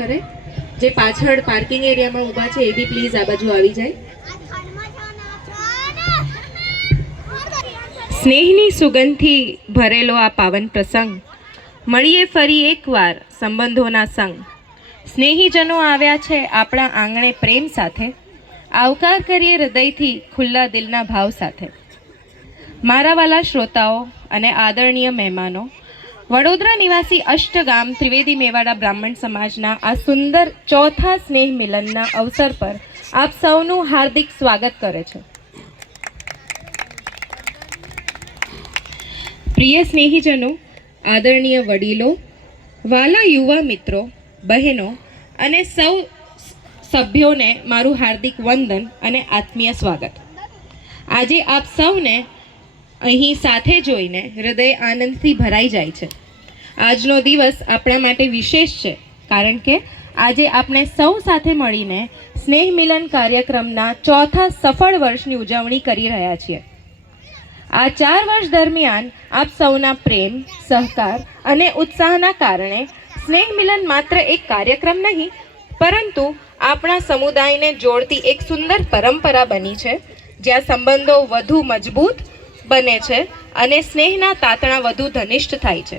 કરે, જે પાછળ પાર્કિંગ એરિયામાં ઊભા છે એ બી પ્લીઝ આ બાજુ આવી જાય. સ્નેહની સુગંધથી ભરેલો આ પાવન પ્રસંગ, મળીએ ફરી એકવાર સંબંધોના સંગ. સ્નેહીજનો આવ્યા છે આપણા આંગણે પ્રેમ સાથે, આવકાર કરીએ હૃદયથી ખુલ્લા દિલના ભાવ સાથે. મારા વાલા શ્રોતાઓ અને આદરણીય મહેમાનો, વડોદરા નિવાસી અષ્ટગામ ત્રિવેદી મેવાડા બ્રાહ્મણ સમાજના આ સુંદર ચોથા સ્નેહ મિલનના અવસર પર આપ સૌનું હાર્દિક સ્વાગત કરે છે. પ્રિય સ્નેહીજનો, આદરણીય વડીલો, વાલા યુવા મિત્રો, બહેનો અને સૌ સભ્યોને મારું હાર્દિક વંદન અને આત્મીય સ્વાગત. આજે આપ સૌને અહીં સાથે જોઈને હૃદય આનંદથી ભરાઈ જાય છે. આજનો દિવસ આપણા માટે વિશેષ છે, કારણ કે આજે આપણે સૌ સાથે મળીને સ્નેહ મિલન કાર્યક્રમના ચોથા સફળ વર્ષની ઉજવણી કરી રહ્યા છીએ. આ 4 વર્ષ દરમિયાન આપ સૌના પ્રેમ, સહકાર અને ઉત્સાહના કારણે સ્નેહ મિલન માત્ર એક કાર્યક્રમ નહીં, પરંતુ આપણા સમુદાયને જોડતી એક સુંદર પરંપરા બની છે, જ્યાં સંબંધો વધુ મજબૂત બને છે અને સ્નેહના તાતણા વધુ ઘનિષ્ઠ થાય છે.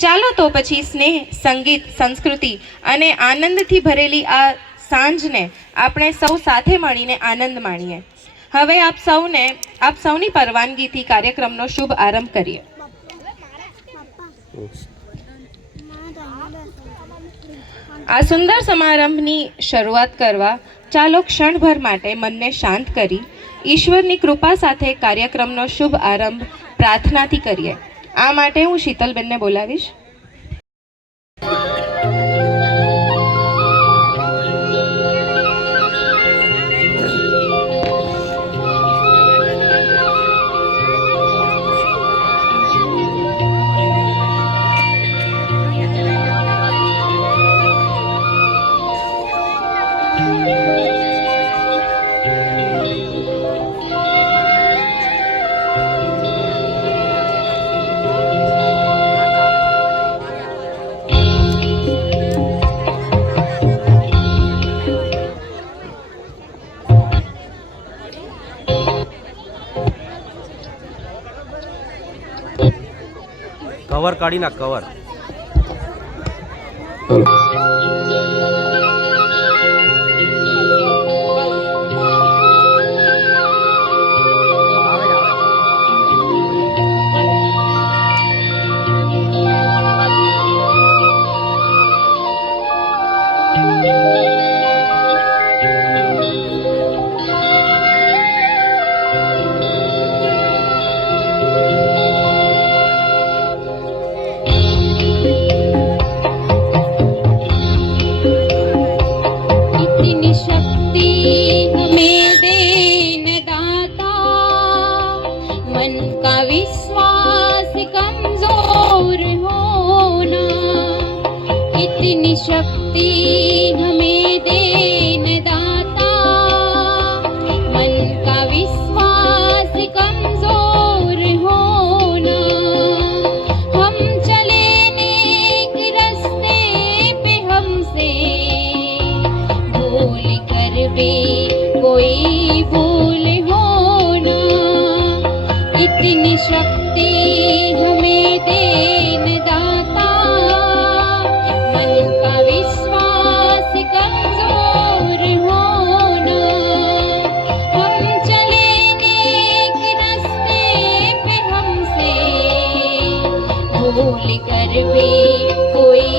ચાલો તો પછી સ્નેહ, સંગીત, સંસ્કૃતિ અને આનંદથી ભરેલી આ સાંજને આપણે સૌ સાથે મળીને આનંદ માણીએ. હવે આપ સૌની પરવાનગીથી કાર્યક્રમનો શુભ આરંભ કરીએ. આ સુંદર સમારંભની શરૂઆત કરવા ચાલો ક્ષણભર માટે મનને શાંત કરી ઈશ્વરની કૃપા સાથે કાર્યક્રમનો શુભ આરંભ પ્રાર્થનાથી કરીએ. આ માટે હું શીતલબેનને બોલાવીશ. કવર કાઢી નાખ, કવર. शक्ति हमें देन दाता, मन का विश्वास कमजोर होना. हम चले नेक रास्ते पे हमसे भूल कर भी कोई भूल होना. इतनी शक्ति हमें देन दाता, कमजोर होना. हम चले नेक रास्ते पे हमसे भूल कर भी कोई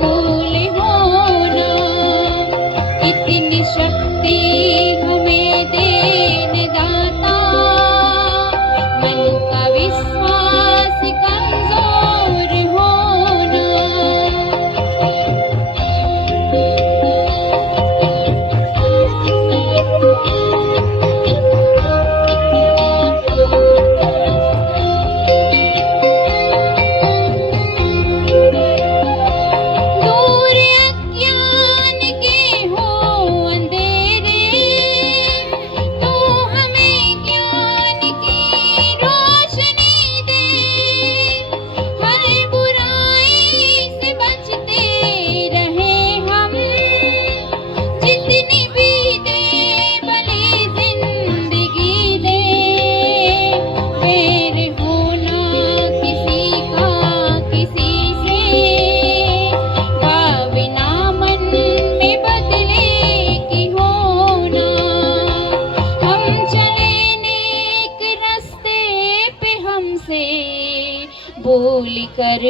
भूल होना. इतनी शक्ति हमें देन दाता, मन का विश्वास कमजोर होना.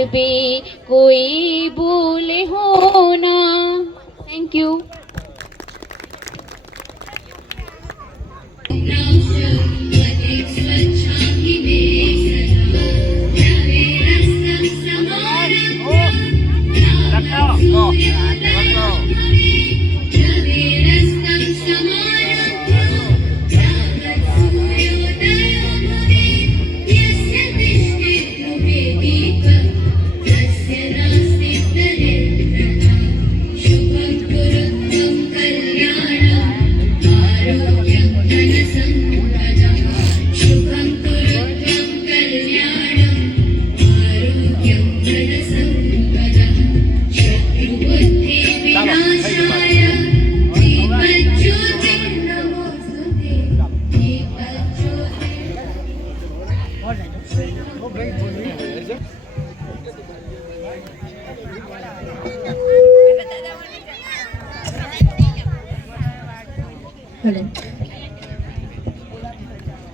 भी कोई भूल हो ना। Thank you.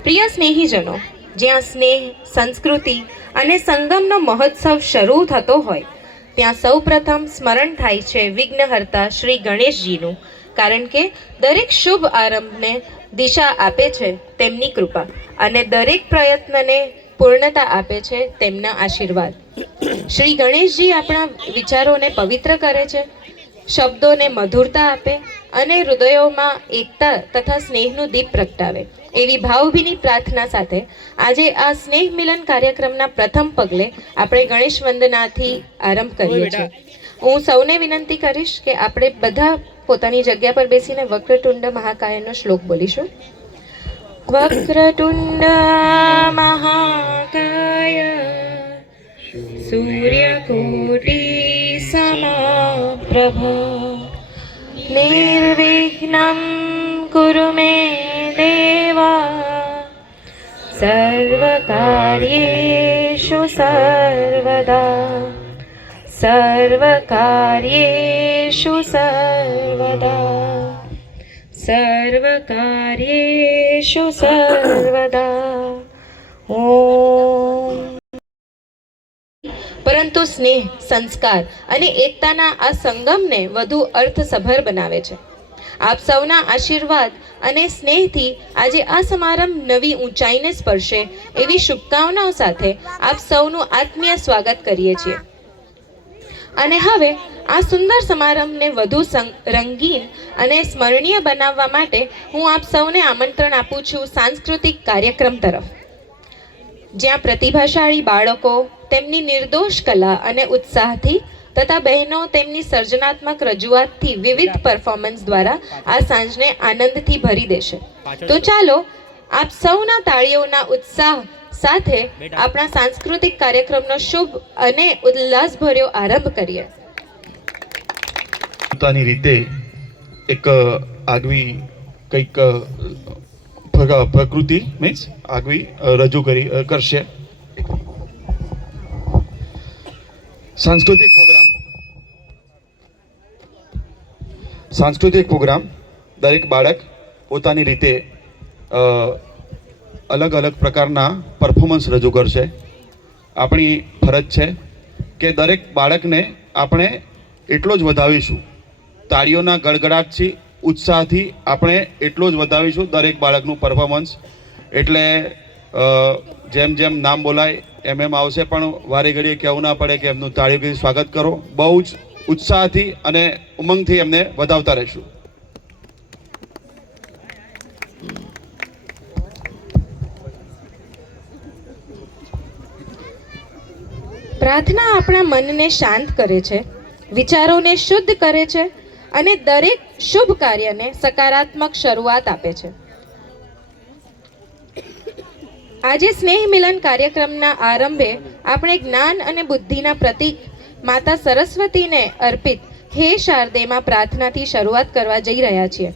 પ્રિય સ્નેહીજનો, જ્યાં સ્નેહ, સંસ્કૃતિ અને સંગમનો મહોત્સવ શરૂ થતો હોય ત્યાં સૌપ્રથમ સ્મરણ થાય છે વિઘ્નહર્તા શ્રી ગણેશજીનું, કારણ કે દરેક શુભ આરંભને દિશા આપે છે તેમની કૃપા અને દરેક પ્રયત્નને પૂર્ણતા આપે છે તેમના આશીર્વાદ. શ્રી ગણેશજી આપણા વિચારોને પવિત્ર કરે છે, શબ્દોને મધુરતા આપે અને હૃદયોમાં એકતા તથા સ્નેહનું દીપ પ્રગટાવે. એવી ભાવભીની પ્રાર્થના સાથે આજે આ સ્નેહ મિલન કાર્યક્રમના પ્રથમ પગલે આપણે ગણેશ વંદનાથી આરંભ કરીએ છીએ. હું સૌને વિનંતી કરીશ કે આપણે બધા પોતાની જગ્યા પર બેસીને વક્રતુંડ મહાકાયનો શ્લોક બોલીશું. વક્રતુંડ મહાકાય સૂર્યકોટિ સમપ્રભ નિર્વિઘ્नं કુરુ મે દેવા સર્વકાર્યેષુ સર્વદા સર્વકાર્યેષુ સર્વદા સર્વકાર્યેષુ સર્વદા. ઓમ. પરંતુ સ્નેહ, સંસ્કાર અને એકતાના આ સંગમને વધુ અર્થસભર બનાવે છે. આપ સૌના આશીર્વાદ અને સ્નેહથી આજે આ સમારંભ નવી ઊંચાઈને સ્પર્શે એવી શુભકામનાઓ સાથે આપ સૌનું આત્મીય સ્વાગત કરીએ છીએ. અને હવે આ સુંદર સમારંભને વધુ રંગીન અને સ્મરણીય બનાવવા માટે હું આપ સૌને આમંત્રણ આપું છું સાંસ્કૃતિક કાર્યક્રમ તરફ, જ્યાં પ્રતિભાશાળી બાળકો તેમની નિર્દોષ કલા અને ઉત્સાહથી તથા બહેનો તેમની સર્જનાત્મક રજૂઆતથી વિવિધ પરફોર્મન્સ દ્વારા આ સાંજને આનંદથી ભરી દેશે. તો ચાલો આપ સૌના તાળીઓના ઉત્સાહ સાથે આપણા સાંસ્કૃતિક કાર્યક્રમનો શુભ અને ઉલ્લાસભર્યો આરંભ કરીએ. પોતાની રીતે એક આગવી કંઈક પ્રકૃતિ મીન્સ આગવી રજૂ કરશે. સાંસ્કૃતિક પ્રોગ્રામ દરેક બાળક પોતાની રીતે અલગ અલગ પ્રકારના પરફોર્મન્સ રજૂ કરશે. આપણી ફરજ છે કે દરેક બાળકને આપણે એટલો જ વધાવીશું, તાળીઓના ગડગડાટથી, ઉત્સાહથી આપણે એટલો જ વધાવીશું દરેક બાળકનું પરફોર્મન્સ. એટલે જેમ જેમ નામ બોલાય એમ એમ આવશે, પણ વારે ઘડીએ કહેવું ના પડે કે એમનું તાળીઓથી સ્વાગત કરો. બહુ જ ઉત્સાહથી અને ઉમંગથી એમને વધાવતા રહીશું. પ્રાર્થના આપણા મનને શાંત કરે છે, વિચારોને શુદ્ધ કરે છે અને દરેક શુભ કાર્યને સકારાત્મક શરૂઆત આપે છે. આજે સ્નેહ મિલન કાર્યક્રમના આરંભે આપણે જ્ઞાન અને બુદ્ધિના પ્રતીક માતા સરસ્વતીને અર્પિત હે શારદેમાં પ્રાર્થનાથી શરૂઆત કરવા જઈ રહ્યા છીએ.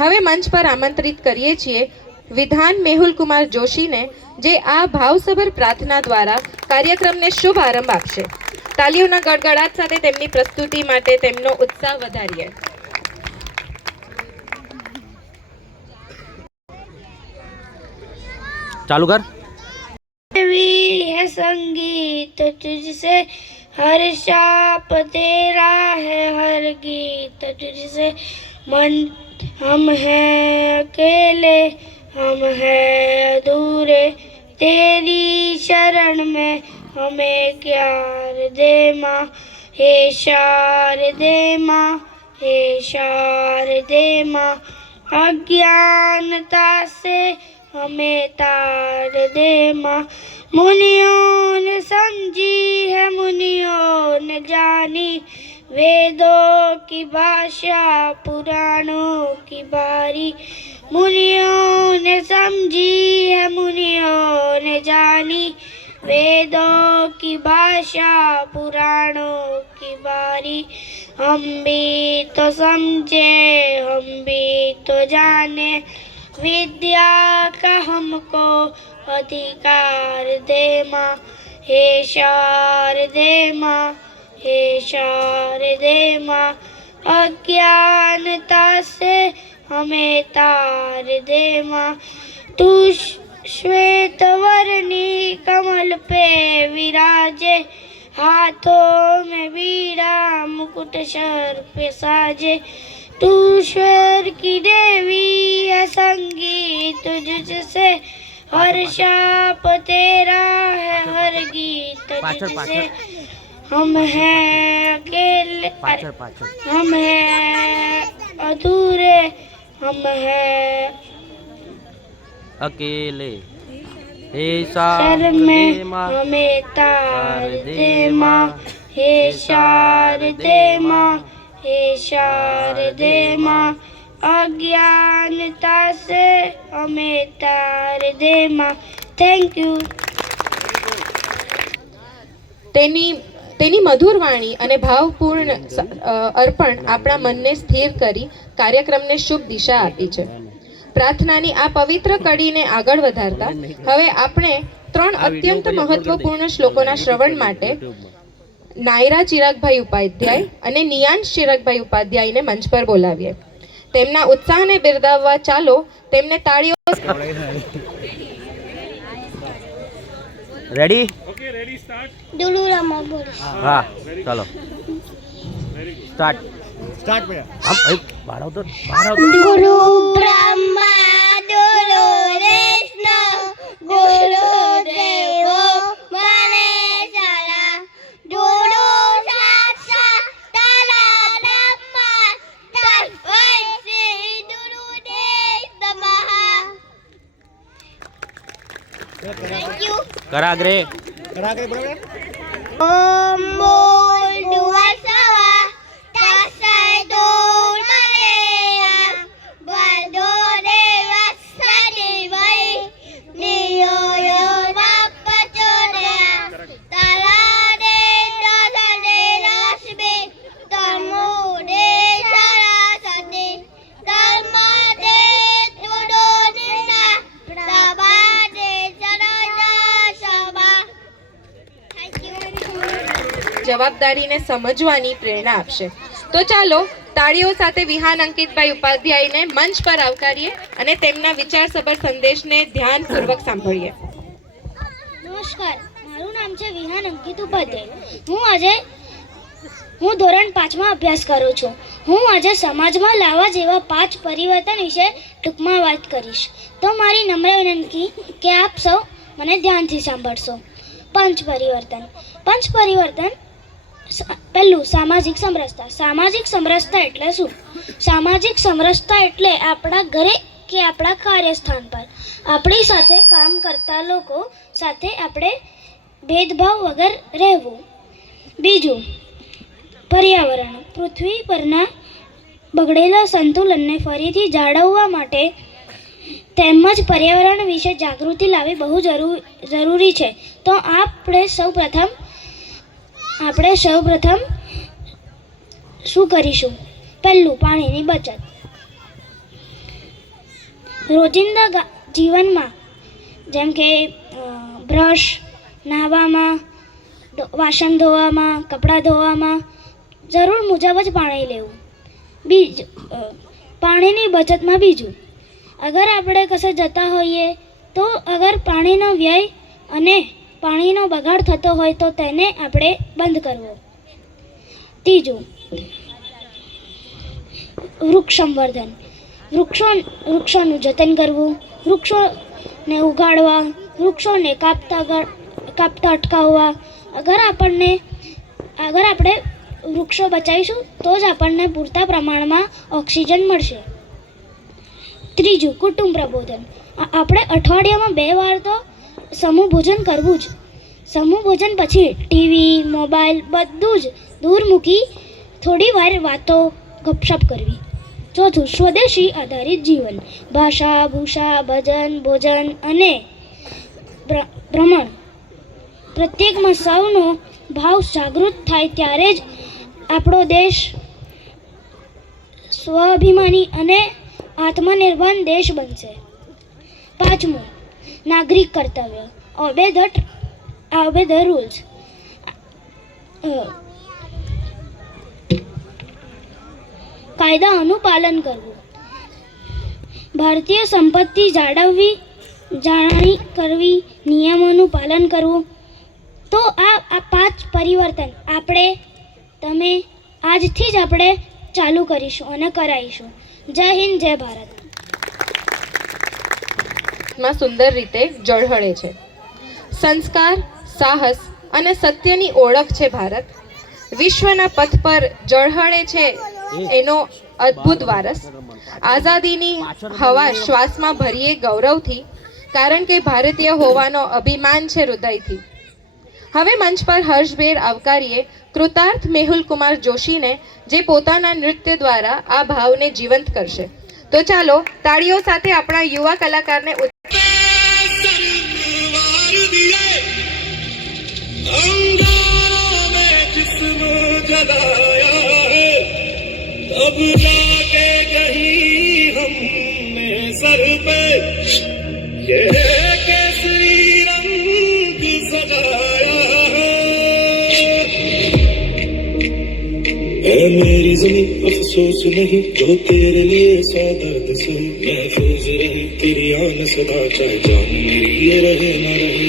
હવે મંચ પર આમંત્રિત કરીએ છીએ વિધાન મેહુલ કુમાર જોશીને, જે આ ભાવસભર પ્રાર્થના દ્વારા કાર્યક્રમને શુભ આરંભ આપશે. તાલીઓના ગડગડાટ સાથે તેમની પ્રસ્તુતિ માટે તેમનો ઉત્સાહ વધારીએ. ચાલુ કર. देवी है संगीत तुझसे, हर शाप तेरा है हर गीत तुझसे। मन हम हैं अकेले, हम हैं अधूरे, तेरी शरण में हमें प्यार दे माँ। हे शारदे माँ, हे शारदे माँ, अज्ञानता से हमें तार दे माँ। मुनियों ने समझी है मुनियों ने जानी, वेदों की भाषा पुराणों की बारी। मुनियों ने समझी है मुनियों ने जानी, वेदों की भाषा पुराणों की बारी। हम भी तो समझे, हम भी तो जाने, विद्या का हमको अधिकार दे माँ। हे शारदे माँ, हे शारदे माँ, अज्ञानता से हमें तार दे माँ। तू श्वेत वर्णी कमल पे विराजे, हाथों में वीणा मुकुट सर पे साजे। तू स्वर की देवी है संगीत तुझसे, हर शाप तेरा है हर गीत तुझसे। हम हैं अकेले, हम हैं अधूरे, हम हैं अकेले। हे शर में शारदे माँ, हमें तार दे माँ। हे शारदे माँ, हे शारदे माँ, अज्ञानता से हमें तार दे माँ। Thank you. તેની મધુર વાણી અને ભાવપૂર્ણ અર્પણ આપણા મનને સ્થિર કરી કાર્યક્રમને શુભ દિશા આપી છે. પ્રાર્થનાની આ પવિત્ર કડીને આગળ વધારતા હવે આપણે 3 અત્યંત મહત્વપૂર્ણ શ્લોકોના શ્રવણ માટે નાયરા ચિરાગભાઈ ઉપાધ્યાય અને નિયાંશ ચિરાગભાઈ ઉપાધ્યાયને મંચ પર બોલાવીએ. તેમના ઉત્સાહને બિરદાવવા ચાલો તેમને તાળીઓ. રેડી? डुलू रामा बोल। हाँ चलो स्टार्ट हम बाढ़ तो गुरु ब्रह्मा गुरु विष्णु गुरु देवो महेश्वरा, गुरु साक्षात् परब्रह्म तस्मै श्री गुरुदेव नमः। Thank you. कराग्रे ओम बोल दुआ सवा तस्मै दुर्मलेयं वरदो देवस्य वै नियो यो वप्रचोदयात् तलादे दशदे रश्मि तमोदे सरस्वती तन्मदे तुदोदिना प्रभादे सरोजा शोभा। જવાબદારીને સમજવાની પ્રેરણા આપશે. તો ચાલો તાળીઓ સાથે વિહાન અંકિતભાઈ ઉપાધ્યાયને મંચ પર આવકારીએ અને તેમના વિચારસભર સંદેશને ધ્યાનપૂર્વક સાંભળીએ. નમસ્કાર, મારું નામ છે વિહાન અંકિત ઉપાધ્યાય. હું ધોરણ 5માં અભ્યાસ કરું છું. હું આજે સમાજમાં લાવવા જેવા 5 પરિવર્તન વિશે ટૂંકમાં વાત કરીશ. તો મારી નમ્ર વિનંતી કે આપ સૌ મને ધ્યાનથી સાંભળશો. પંચ પરિવર્તન. પહેલું, સામાજિક સમરસતા. સામાજિક સમરસતા એટલે શું? સામાજિક સમરસતા એટલે આપણા ઘરે કે આપણા કાર્યસ્થાન પર આપણી સાથે કામ કરતા લોકો સાથે આપણે ભેદભાવ વગર રહેવું. બીજું, પર્યાવરણ. પૃથ્વી પરના બગડેલા સંતુલનને ફરીથી જાળવવા માટે તેમજ પર્યાવરણ વિશે જાગૃતિ લાવવી બહુ જરૂરી છે. તો આપણે સૌપ્રથમ શું કરીશું? પહેલું, પાણીની બચત. રોજિંદા જીવનમાં જેમ કે બ્રશ, નાહવામાં, વાસણ ધોવામાં, કપડાં ધોવામાં જરૂર મુજબ જ પાણી લેવું. પાણીની બચતમાં બીજું, અગર આપણે કશે જતા હોઈએ તો અગર પાણીનો વ્યય અને પાણીનો બગાડ થતો હોય તો તેને આપણે બંધ કરવો. ત્રીજું, વૃક્ષ સંવર્ધન. વૃક્ષોનું જતન કરવું, વૃક્ષોને ઉગાડવા, વૃક્ષોને કાપતા અટકાવવા. અગર આપણે વૃક્ષો બચાવીશું તો જ આપણને પૂરતા પ્રમાણમાં ઓક્સિજન મળશે. ત્રીજું, કુટુંબ પ્રબોધન. આપણે અઠવાડિયામાં 2 વાર તો સમૂહ ભોજન કરવું જ. સમૂહ ભોજન પછી ટીવી, મોબાઈલ બધું જ દૂર મૂકી થોડી વાર વાતો ગપશપ કરવી. ચોથું, સ્વદેશી આધારિત જીવન. ભાષા, ભૂષા, ભોજન અને ભ્રમણ પ્રત્યેકમાં સૌનો ભાવ જાગૃત થાય ત્યારે જ આપણો દેશ સ્વાભિમાની અને આત્મનિર્ભર દેશ બનશે. પાંચમું, નાગરિક કર્તવ્ય. Obey the rules. કાયદાઓનું પાલન કરવું. ભારતીય સંપત્તિ જાળવણી કરવી, નિયમોનું પાલન કરવું. તો આ 5 પરિવર્તન તમે આજથી જ આપણે ચાલુ કરીશું અને કરાવીશું. જય હિન્દ, જય ભારત. માં સુંદર રીતે ઝળહળે છે. સંસ્કાર, સાહસ અને સત્યની ઓળખ છે ભારત. વિશ્વના પથ પર ઝળહળે છે એનો અદ્ભુત વારસ. આઝાદીની હવા શ્વાસમાં ભરીએ ગૌરવથી, કારણ કે ભારતીય હોવાનો અભિમાન છે હૃદયથી. હવે મંચ પર હર્ષભેર આવકારીએ કૃતાર્થ મેહુલ કુમાર જોશીને, જે પોતાના નૃત્ય દ્વારા આ ભાવને જીવંત કરશે. તો ચાલો તાળીઓ સાથે આપણા યુવા કલાકારને अब जाके कहीं हमने सर पे ये केसरी रंग सजाया है मेरी ज़मीं अफसोस नहीं जो तेरे लिए सौ दर्द से महफूज रहे तेरी आन सदा चाहे जान मेरी ये रहे न रहे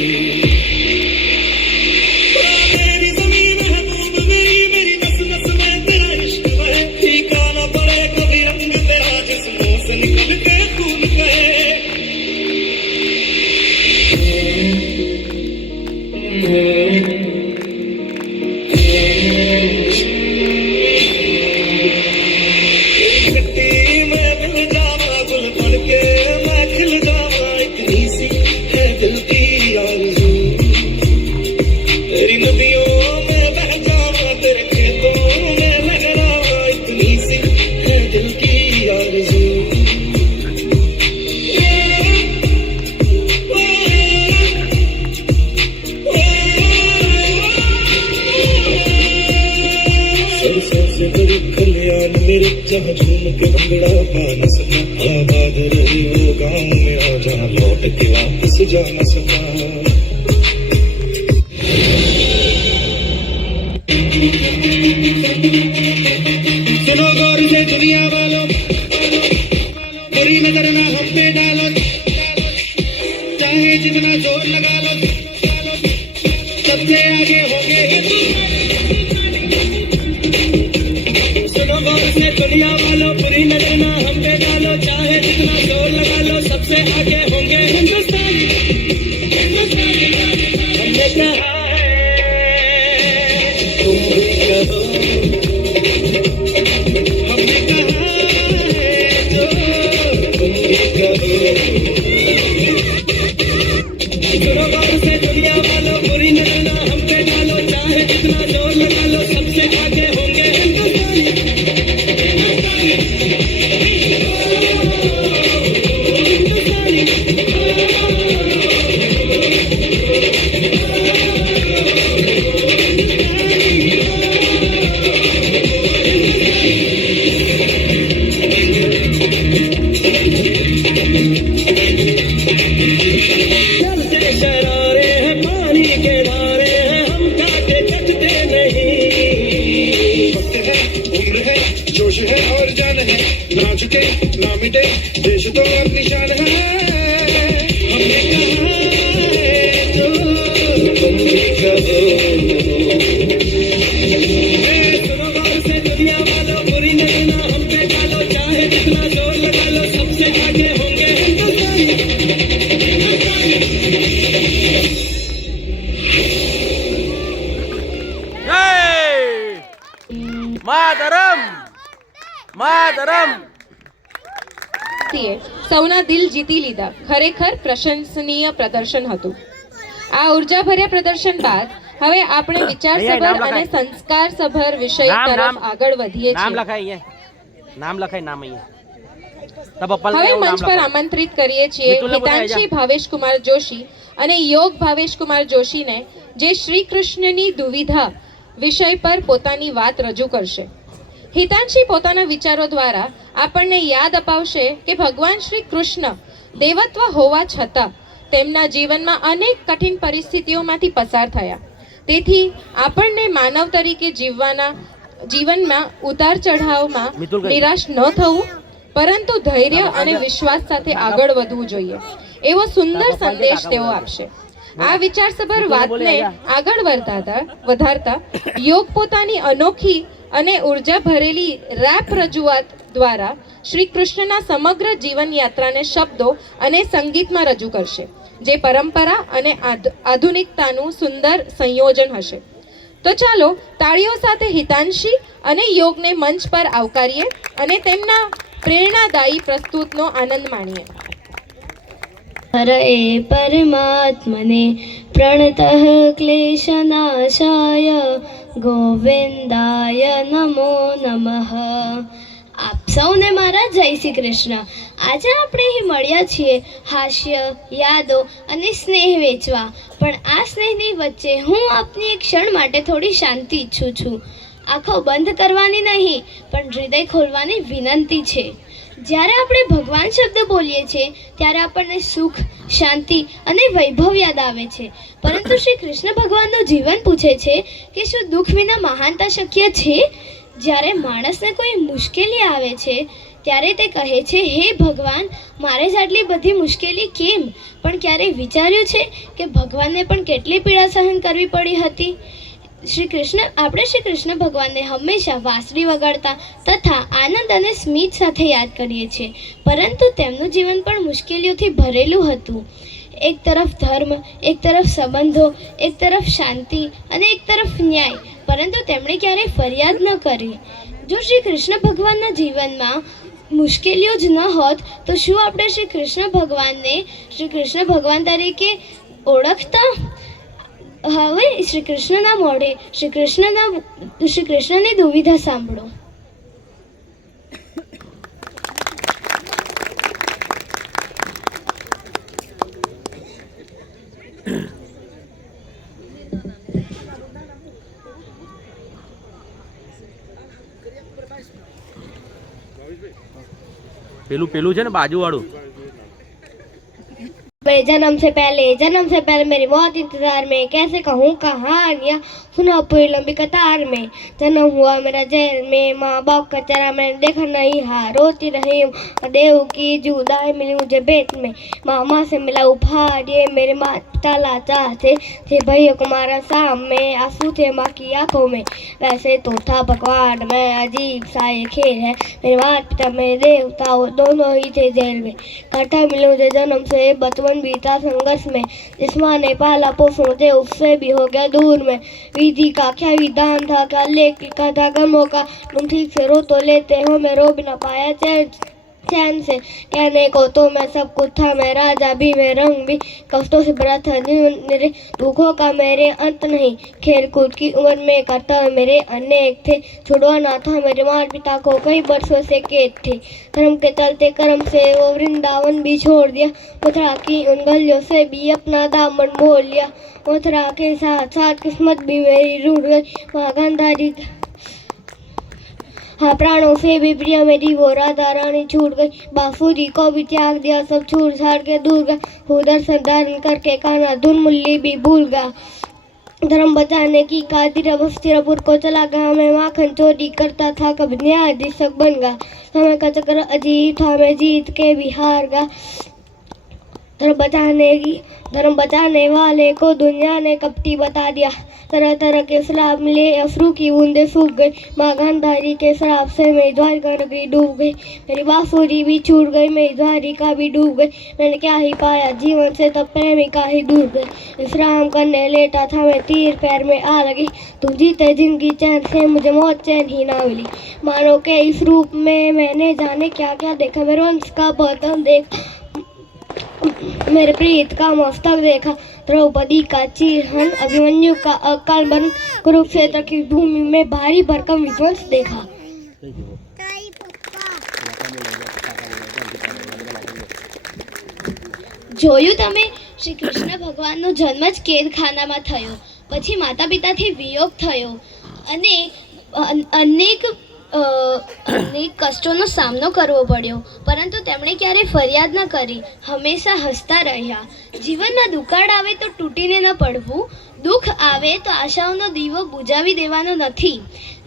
जहाँ झूम के भंगड़ा पा न सका आबाद रही वो गाँव मेरा जहाँ लौट के वापस जा न सका सुनो गौर से दुनिया वालों बुरी नजर ना हम पे डालो चाहे जितना जोर लगा लो सबसे आगे होंगे दुनिया वालों बुरी नजर ना हम पे डालो चाहे जितना जोर लगा लो सबसे आगे होंगे हिंदुस्तानी हमने कहा है तुम भी कहो हमने कहा है जो तुम भी कहो सुनो गौर से दुनिया वालों बुरी नजर ना हम पे डालो चाहे जितना जोर लगा लो सबसे आगे होंगे हिंदुस्तानी ना मिटे देश तो अब निशान है हमने कहा है जो માતરમ માતરમ. તે સૌના દિલ જીતી લીધા. ખરેખર પ્રશંસનીય પ્રદર્શન હતું. આ ઉર્જાભર્યા પ્રદર્શન બાદ હવે આપણે વિચારસભર અને સંસ્કારસભર વિષય નામ, તરફ નામ. આગળ વધીએ નામ છીએ. લખાય અહીંયા, નામ લખાય, નામ અહીંયા. તો પપ્પા હવે મંચ પર આમંત્રિત કરીએ છીએ મિતુલને બોલાવી હિતાંશી ભાવેશકુમાર જોશી અને યોગ ભાવેશકુમાર જોશીને, જે શ્રી કૃષ્ણની દુવિધા વિષય પર પોતાની વાત રજૂ કરશે. હિતાંશી પોતાના વિચારો દ્વારા આપણને યાદ અપાવશે કે ભગવાન શ્રી કૃષ્ણ દેવત્વ હોવા છતાં તેમના જીવનમાં અનેક કઠિન પરિસ્થિતિઓમાંથી પસાર થયા. તેથી આપણને માનવ તરીકે જીવનમાં ઉતાર ચઢાવમાં મિતુલ કઈ? નિરાશ ન થવું, પરંતુ ધૈર્ય અને વિશ્વાસ સાથે આગળ વધવું જોઈએ, એવો સુંદર સંદેશ તેઓ આપશે. આ વિચારસભર વાતને આગળ વધારતા યોગ પોતાની અનોખી અને ઉર્જા ભરેલી રેપ રજૂઆત દ્વારા શ્રી કૃષ્ણના સમગ્ર જીવન યાત્રાને શબ્દો અને સંગીતમાં રજૂ કરશે, જે પરંપરા અને આધુનિકતાનું સુંદર સંયોજન હશે. તો ચાલો તાળીઓ સાથે હિતાંશી અને યોગને મંચ પર આવકારીએ અને તેમના પ્રેરણાદાયી પ્રસ્તુતનો આનંદ માણીએ. હરે પરમાત્મને પ્રણતઃ ક્લેશનાશાય ગોવિંદાય નમો નમઃ. આપ સૌને મારા જય શ્રી કૃષ્ણ. આજે આપણે અહીં મળ્યા છીએ હાસ્ય, યાદો અને સ્નેહ વેચવા. પણ આ સ્નેહની વચ્ચે હું આપની એક ક્ષણ માટે થોડી શાંતિ ઈચ્છું છું. આંખો બંધ કરવાની નહીં, પણ હૃદય ખોલવાની વિનંતી છે. જ્યારે આપણે ભગવાન શબ્દ બોલીએ છીએ ત્યારે આપણને સુખ, શાંતિ અને વૈભવ યાદ આવે છે. પરંતુ શ્રી કૃષ્ણ ભગવાનનું જીવન પૂછે છે કે શું દુઃખ વિના મહાનતા શક્ય છે? જ્યારે માણસને કોઈ મુશ્કેલી આવે છે ત્યારે તે કહે છે, હે ભગવાન, મારે જ આટલી બધી મુશ્કેલી કેમ? પણ ક્યારેય વિચાર્યું છે કે ભગવાનને પણ કેટલી પીડા સહન કરવી પડી હતી? આપણે શ્રી કૃષ્ણ ભગવાનને હંમેશા વાંસળી વગાડતા તથા આનંદ અને સ્મિત સાથે યાદ કરીએ છીએ. પરંતુ તેમનું જીવન પણ મુશ્કેલીઓથી ભરેલું હતું. એક તરફ ધર્મ, એક તરફ સંબંધો, એક તરફ શાંતિ અને એક તરફ ન્યાય. પરંતુ તેમણે ક્યારેય ફરિયાદ ન કરી. જો શ્રી કૃષ્ણ ભગવાનના જીવનમાં મુશ્કેલીઓ જ ન હોત તો શું આપણે શ્રી કૃષ્ણ ભગવાન તરીકે ઓળખતા? હવે શ્રી કૃષ્ણના મોઢે શ્રી કૃષ્ણની દુવિધા સાંભળો. પેલું છે ને બાજુવાળું. जन्म से पहले मेरी मौत इंतजार में, कैसे कहूँ कहानियाँ सुना पूरी लंबी कतार में. जन्म हुआ मेरा जेल में, माँ बाप का चेहरा मैंने देखा नहीं, हाँ रोती रही हूँ. देव की जुदाई मिली मुझे पेट में, मामा से मिला उपहार, ये मेरे माता पिता लाचार थे भैया कुमारा सामने, आंसू थे माँ की आंखों में. वैसे तो था भगवान में अजीब सा ये खेल है, मेरे माता पिता मेरे देवता वो दोनों ही थे जेल में. कटा मिले मुझे जन्म से, बचपन बीता संघर्ष में, जिस माँ ने पाला पोसा मुझे उससे भी हो गया दूर में. विधि का क्या विधान था, क्या लेख लिखा था कर्मों का, तुम ठीक से रो तो लेते हो, मैं रो भी ना पाया चैन से. कहने को तो मैं सब कुछ था, मैं राजा भी, मैं रंग भी, कष्टों से भरा था जीवन मेरे, दुखों का मेरे अंत नहीं. खेल कूद की उम्र में कर्तव्य मेरे अनेक थे, छुड़वाना था मेरे माता पिता को कई वर्षों से कैद थे. धर्म के चलते कर्म से वो वृंदावन भी छोड़ दिया, मथुरा की उन गलियों से भी अपना दामन मोड़ लिया. मथुरा के साथ साथ किस्मत भी मेरी रूठ गई, वहाँ गांधारी हाँ प्राणों से भी प्रिय मेरी वो राधा रानी छूट गई. बांसुरी को भी त्याग दिया, सब छूट छाड़ के दूर गया, दर्शन धारण करके कान्हा धुन मुरली भी भूल गया. धर्म बचाने की खातिर बस्तीपुर को चला गया, मैं माखन चोरी करता था, कभी न्यायाधीशक बन गया. समय का चक्र अजीब था, मैं जीत के भी हार गया. धर्म बचाने वाले को दुनिया ने कपटी बता दिया। तरह तरह के श्राप मिले, अफरू की बूंदे सूख गई। माँ गांधारी के श्राप से मेरी द्वारिका नगरी डूब गई। मेरी बांसुरी भी छूट गई, मेरी द्वारिका भी डूब गई। मैंने क्या ही पाया जीवन से, तब प्रेमिका ही डूब गई। विश्राम करने लेटा था मैं, तीर पैर में आ लगी। तुम जीते जिंदगी चैन से, मुझे मौत चैन ही ना मिली। मानो के इस रूप में मैंने जाने क्या क्या देखा। मेरे वंश का बदन देखा, मेरे प्रीत का मस्तक देखा। द्रौपदी का चीरहरण, अभिमन्यु का अकाल मरण, कुरुक्षेत्र की भूमि में भारी भरकम विध्वंस देखा। જોયું તમે, શ્રી કૃષ્ણ ભગવાનનો જન્મ જ કેદખાનામાં થયો, પછી માતા પિતાથી વિયોગ થયો અને અનેક કષ્ટોનો સામનો કરવો પડ્યો, પરંતુ તેમણે ક્યારેય ફરિયાદ ન કરી, હંમેશા હસતા રહ્યા. જીવનમાં દુકાળ આવે તો તૂટીને ન પડવું, દુઃખ આવે તો આશાઓનો દીવો બુજાવી દેવાનો નથી.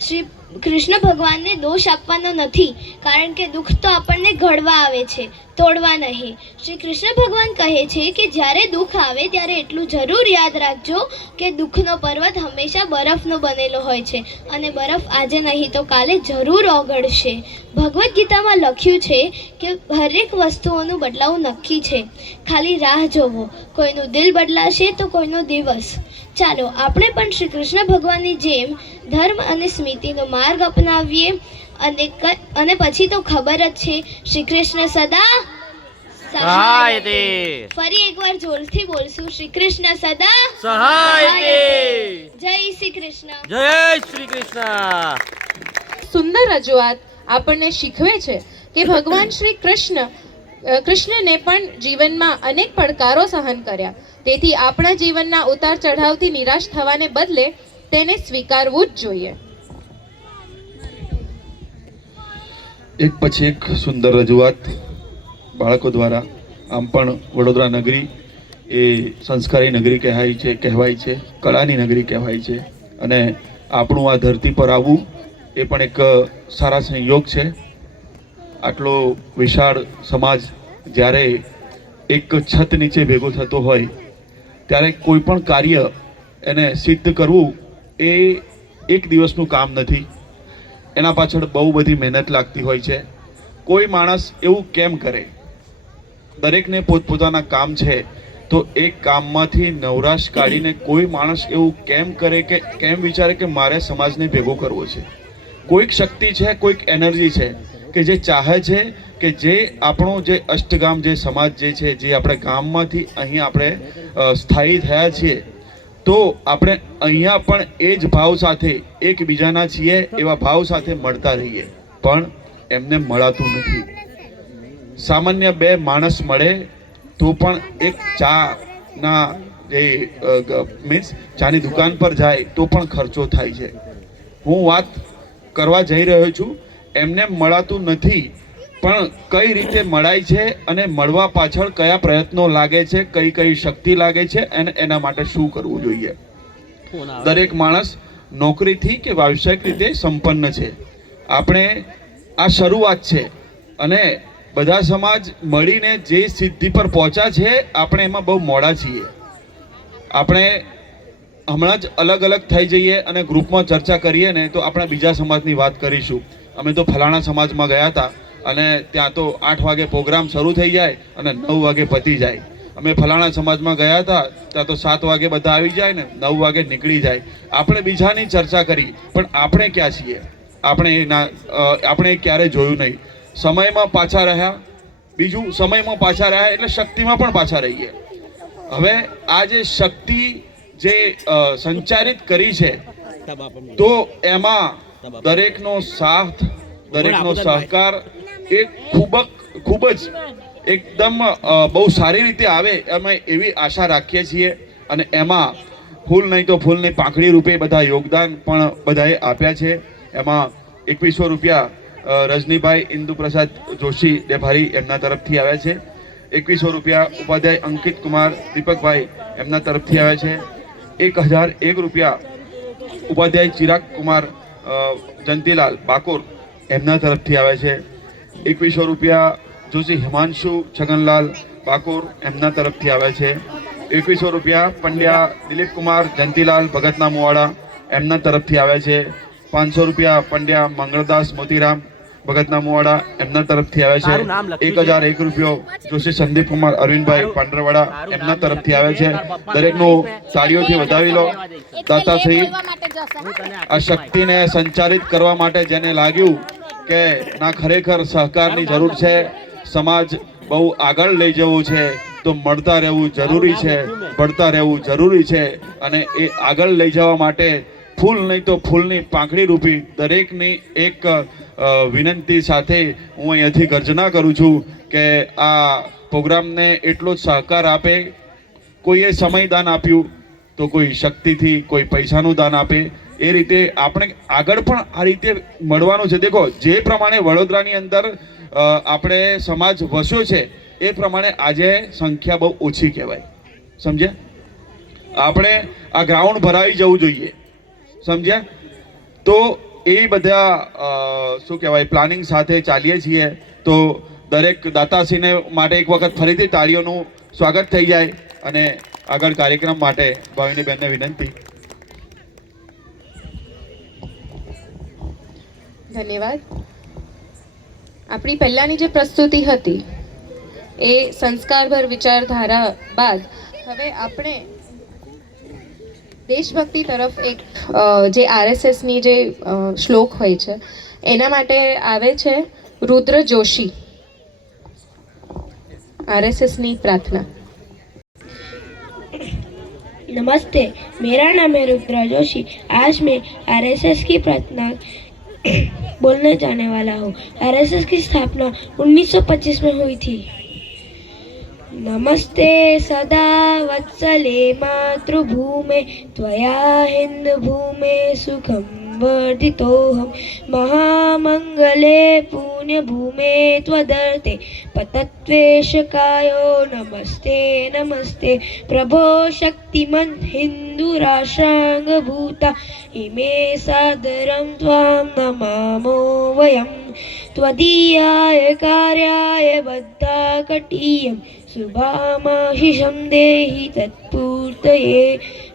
શ્રી કૃષ્ણ ભગવાનને દોષ આપવાનો નથી, કારણ કે દુઃખ તો આપણને ઘડવા આવે છે, તોડવા નહીં. શ્રી કૃષ્ણ ભગવાન કહે છે કે જ્યારે દુઃખ આવે ત્યારે એટલું જરૂર યાદ રાખજો કે દુઃખનો પર્વત હંમેશા બરફનો બનેલો હોય છે અને બરફ આજે નહીં તો કાલે જરૂર ઓગળશે. ભગવદ્ ગીતામાં લખ્યું છે કે હરેક વસ્તુઓનું બદલાવું નક્કી છે, ખાલી રાહ જોવો. કોઈનું દિલ બદલાશે તો કોઈનો દિવસ. ચાલો આપણે પણ શ્રી કૃષ્ણ ભગવાનની જેમ ધર્મ અને સ્મૃતિનો માર્ગ અપનાવીએ અને પછી તો ખબર જ છે, શ્રી કૃષ્ણ સદા સહાય દે. ફરી એકવાર જોરથી બોલશું, શ્રી કૃષ્ણ સદા સહાય દે. જય શ્રી કૃષ્ણ. જય શ્રી કૃષ્ણ. સુંદર રજૂઆત આપણને શીખવે છે કે ભગવાન શ્રી કૃષ્ણને પણ જીવનમાં અનેક પડકારો સહન કર્યા, તેથી આપણા જીવનના ઉતાર ચઢાવથી નિરાશ થવાને બદલે તેને સ્વીકારવું જ જોઈએ. એક પછી એક સુંદર રજૂઆત બાળકો દ્વારા. આમ પણ વડોદરા નગરી એ સંસ્કારી નગરી કહેવાય છે, કળાની નગરી કહેવાય છે, અને આપણું આ ધરતી પર આવવું એ પણ એક સારા સંયોગ છે. આટલો વિશાળ સમાજ જ્યારે એક છત નીચે ભેગો થતો હોય ત્યારે કોઈ પણ કાર્ય એને સિદ્ધ કરવું એ એક દિવસનું કામ નથી, એના પાછળ બહુ બધી મહેનત લાગતી હોય છે. કોઈ માણસ એવું કેમ કરે? દરેકને પોતપોતાના કામ છે, તો એ કામમાંથી નવરાશ કાઢીને કોઈ માણસ એવું કેમ કરે કે કેમ વિચારે કે મારે સમાજને ભેગો કરવો છે? કોઈક શક્તિ છે, કોઈક એનર્જી છે કે જે ચાહે છે કે જે આપણો જે અષ્ટગામ જે સમાજ જે છે, જે આપણે ગામમાંથી અહીં આપણે સ્થાયી થયા છીએ, તો આપણે અહીંયા પણ એ જ ભાવ સાથે એકબીજાના છીએ એવા ભાવ સાથે મળતા રહીએ. પણ એમને મળાતું નથી. સામાન્ય બે માણસ મળે તો પણ એક ચાના જે મીન્સ ચાની દુકાન પર જાય તો પણ ખર્ચો થાય છે. હું વાત કરવા જઈ રહ્યો છું, એમને મળાતું નથી, પણ કઈ રીતે મળાય છે અને મળવા પાછળ કયા પ્રયત્નો લાગે છે, કઈ કઈ શક્તિ લાગે છે અને એના માટે શું કરવું જોઈએ. દરેક માણસ નોકરીથી કે વ્યવસાયિક રીતે સંપન્ન છે. આપણે આ શરૂઆત છે અને બધા સમાજ મળીને જે સિદ્ધિ પર પહોંચ્યા છે, આપણે એમાં બહુ મોડા છીએ. આપણે હમણાં જ અલગ અલગ થઈ જઈએ અને ગ્રુપમાં ચર્ચા કરીએ ને તો આપણે બીજા સમાજની વાત કરીશું. અમે તો ફલાણા સમાજમાં ગયા હતા અને ત્યાં તો 8 વાગે પ્રોગ્રામ શરૂ થઈ જાય અને 9 વાગે પતી જાય. અમે ફલાણા સમાજમાં ગયા હતા, ત્યાં તો 7 વાગે બધા આવી જાય ને 9 વાગે નીકળી જાય. આપણે બીજાની ચર્ચા કરી, પણ આપણે ક્યાં છીએ? આપણે ક્યારે જોયું નહીં. સમયમાં પાછા રહ્યા, બીજું સમયમાં પાછા રહ્યા એટલે શક્તિમાં પણ પાછા રહીએ. હવે આ જે શક્તિ જે સંચારિત કરી છે, તો એમાં દરેકનો સાથ, દરેકનો સહકાર એ ખૂબ જ એકદમ બહુ સારી રીતે આવે અમે એવી આશા રાખીએ છીએ. અને એમાં ફૂલ નહીં તો ફૂલની પાંખડી રૂપે બધા યોગદાન પણ બધાએ આપ્યા છે. એમાં 2100 રૂપિયા રજનીભાઈ ઇન્દુપ્રસાદ જોશી ડેભારી એમના તરફથી આવ્યા છે. 2100 રૂપિયા ઉપાધ્યાય અંકિત કુમાર દીપકભાઈ એમના તરફથી આવ્યા છે. 1001 રૂપિયા ઉપાધ્યાય ચિરાગ કુમાર જંતીલાલ બાકોર એમના તરફથી આવે છે. 2100 રૂપિયા જોશી હિમાંશુ છગનલાલ બાકોર એમના તરફથી આવે છે 2100 રૂપિયા પંડ્યા દિલીપ કુમાર જયંતિલાલ ભગતના મુવાડા એમના તરફથી આવે છે 500 રૂપિયા પંડ્યા મંગળદાસ મોતીરામ ભગતના મુવાડા એમના તરફથી આવે છે 1001 રૂપિયો જોશી સંદીપ કુમાર અરવિંદભાઈ પાંડરવાડા એમના તરફથી આવે છે દરેકનું તાળીઓથી વધાવી લો દાતાશ્રી આ શક્તિને સંચાલિત કરવા માટે જેને લાગ્યું કે ના ખરેખર સહકારની જરૂર છે સમાજ બહુ આગળ લઈ જવું છે તો મળતા રહેવું જરૂરી છે ભળતા રહેવું જરૂરી છે અને એ આગળ લઈ જવા માટે ફૂલ નહીં તો ફૂલની પાંખડી રૂપી દરેકની એક વિનંતી સાથે હું અહીંયાથી ગર્જના કરું છું કે આ પ્રોગ્રામને એટલો જ સહકાર આપે કોઈએ સમય દાન આપ્યું તો કોઈ શક્તિથી કોઈ પૈસાનું દાન આપે એ રીતે આપણે આગળ પણ આ રીતે મળવાનું છે દેખો જે પ્રમાણે વડોદરાની અંદર આપણે સમાજ વસ્યો છે એ પ્રમાણે આજે સંખ્યા બહુ ઓછી કહેવાય સમજ્યા આપણે આ ગ્રાઉન્ડ ભરાઈ જવું જોઈએ સમજ્યા તો એ બધા શું કહેવાય પ્લાનિંગ સાથે ચાલીએ છીએ તો દરેક દાતાશ્રીને માટે એક વખત ફરીથી તાળીઓનું સ્વાગત થઈ જાય અને આગળ કાર્યક્રમ માટે ભાવિની બહેનને વિનંતી ધન્યવાદ આપણી પહેલાંની જે પ્રસ્તુતિ હતી એ સંસ્કારભર વિચારધારા બાદ હવે આપણે દેશભક્તિ તરફ એક જે આરએસએસની જે શ્લોક હોય છે એના માટે આવે છે रुद्र जोशी आरएसएसनी प्रार्थना। नमस्ते, मेरा नाम है रुद्र जोशी। आज मैं आरएसएस की प्रार्थना बोलने जाने वाला हूँ। आरएसएस की स्थापना 1925 में हुई थी। नमस्ते सदा वत्सले मातृभूमे त्वया हिंद भूमे सुखम वर्धितोऽहं महामंगले पुण्य भूमे त्वदर्थे पतत्वेशकायो नमस्ते नमस्ते प्रभो शक्तिमन् हिन्दुराष्ट्राङ्गभूता इमे सादरं त्वां नमामो वयं त्वदीयाय कार्याय बद्धाकटीयं शुभामाशिषं देहि तत्पूर्तये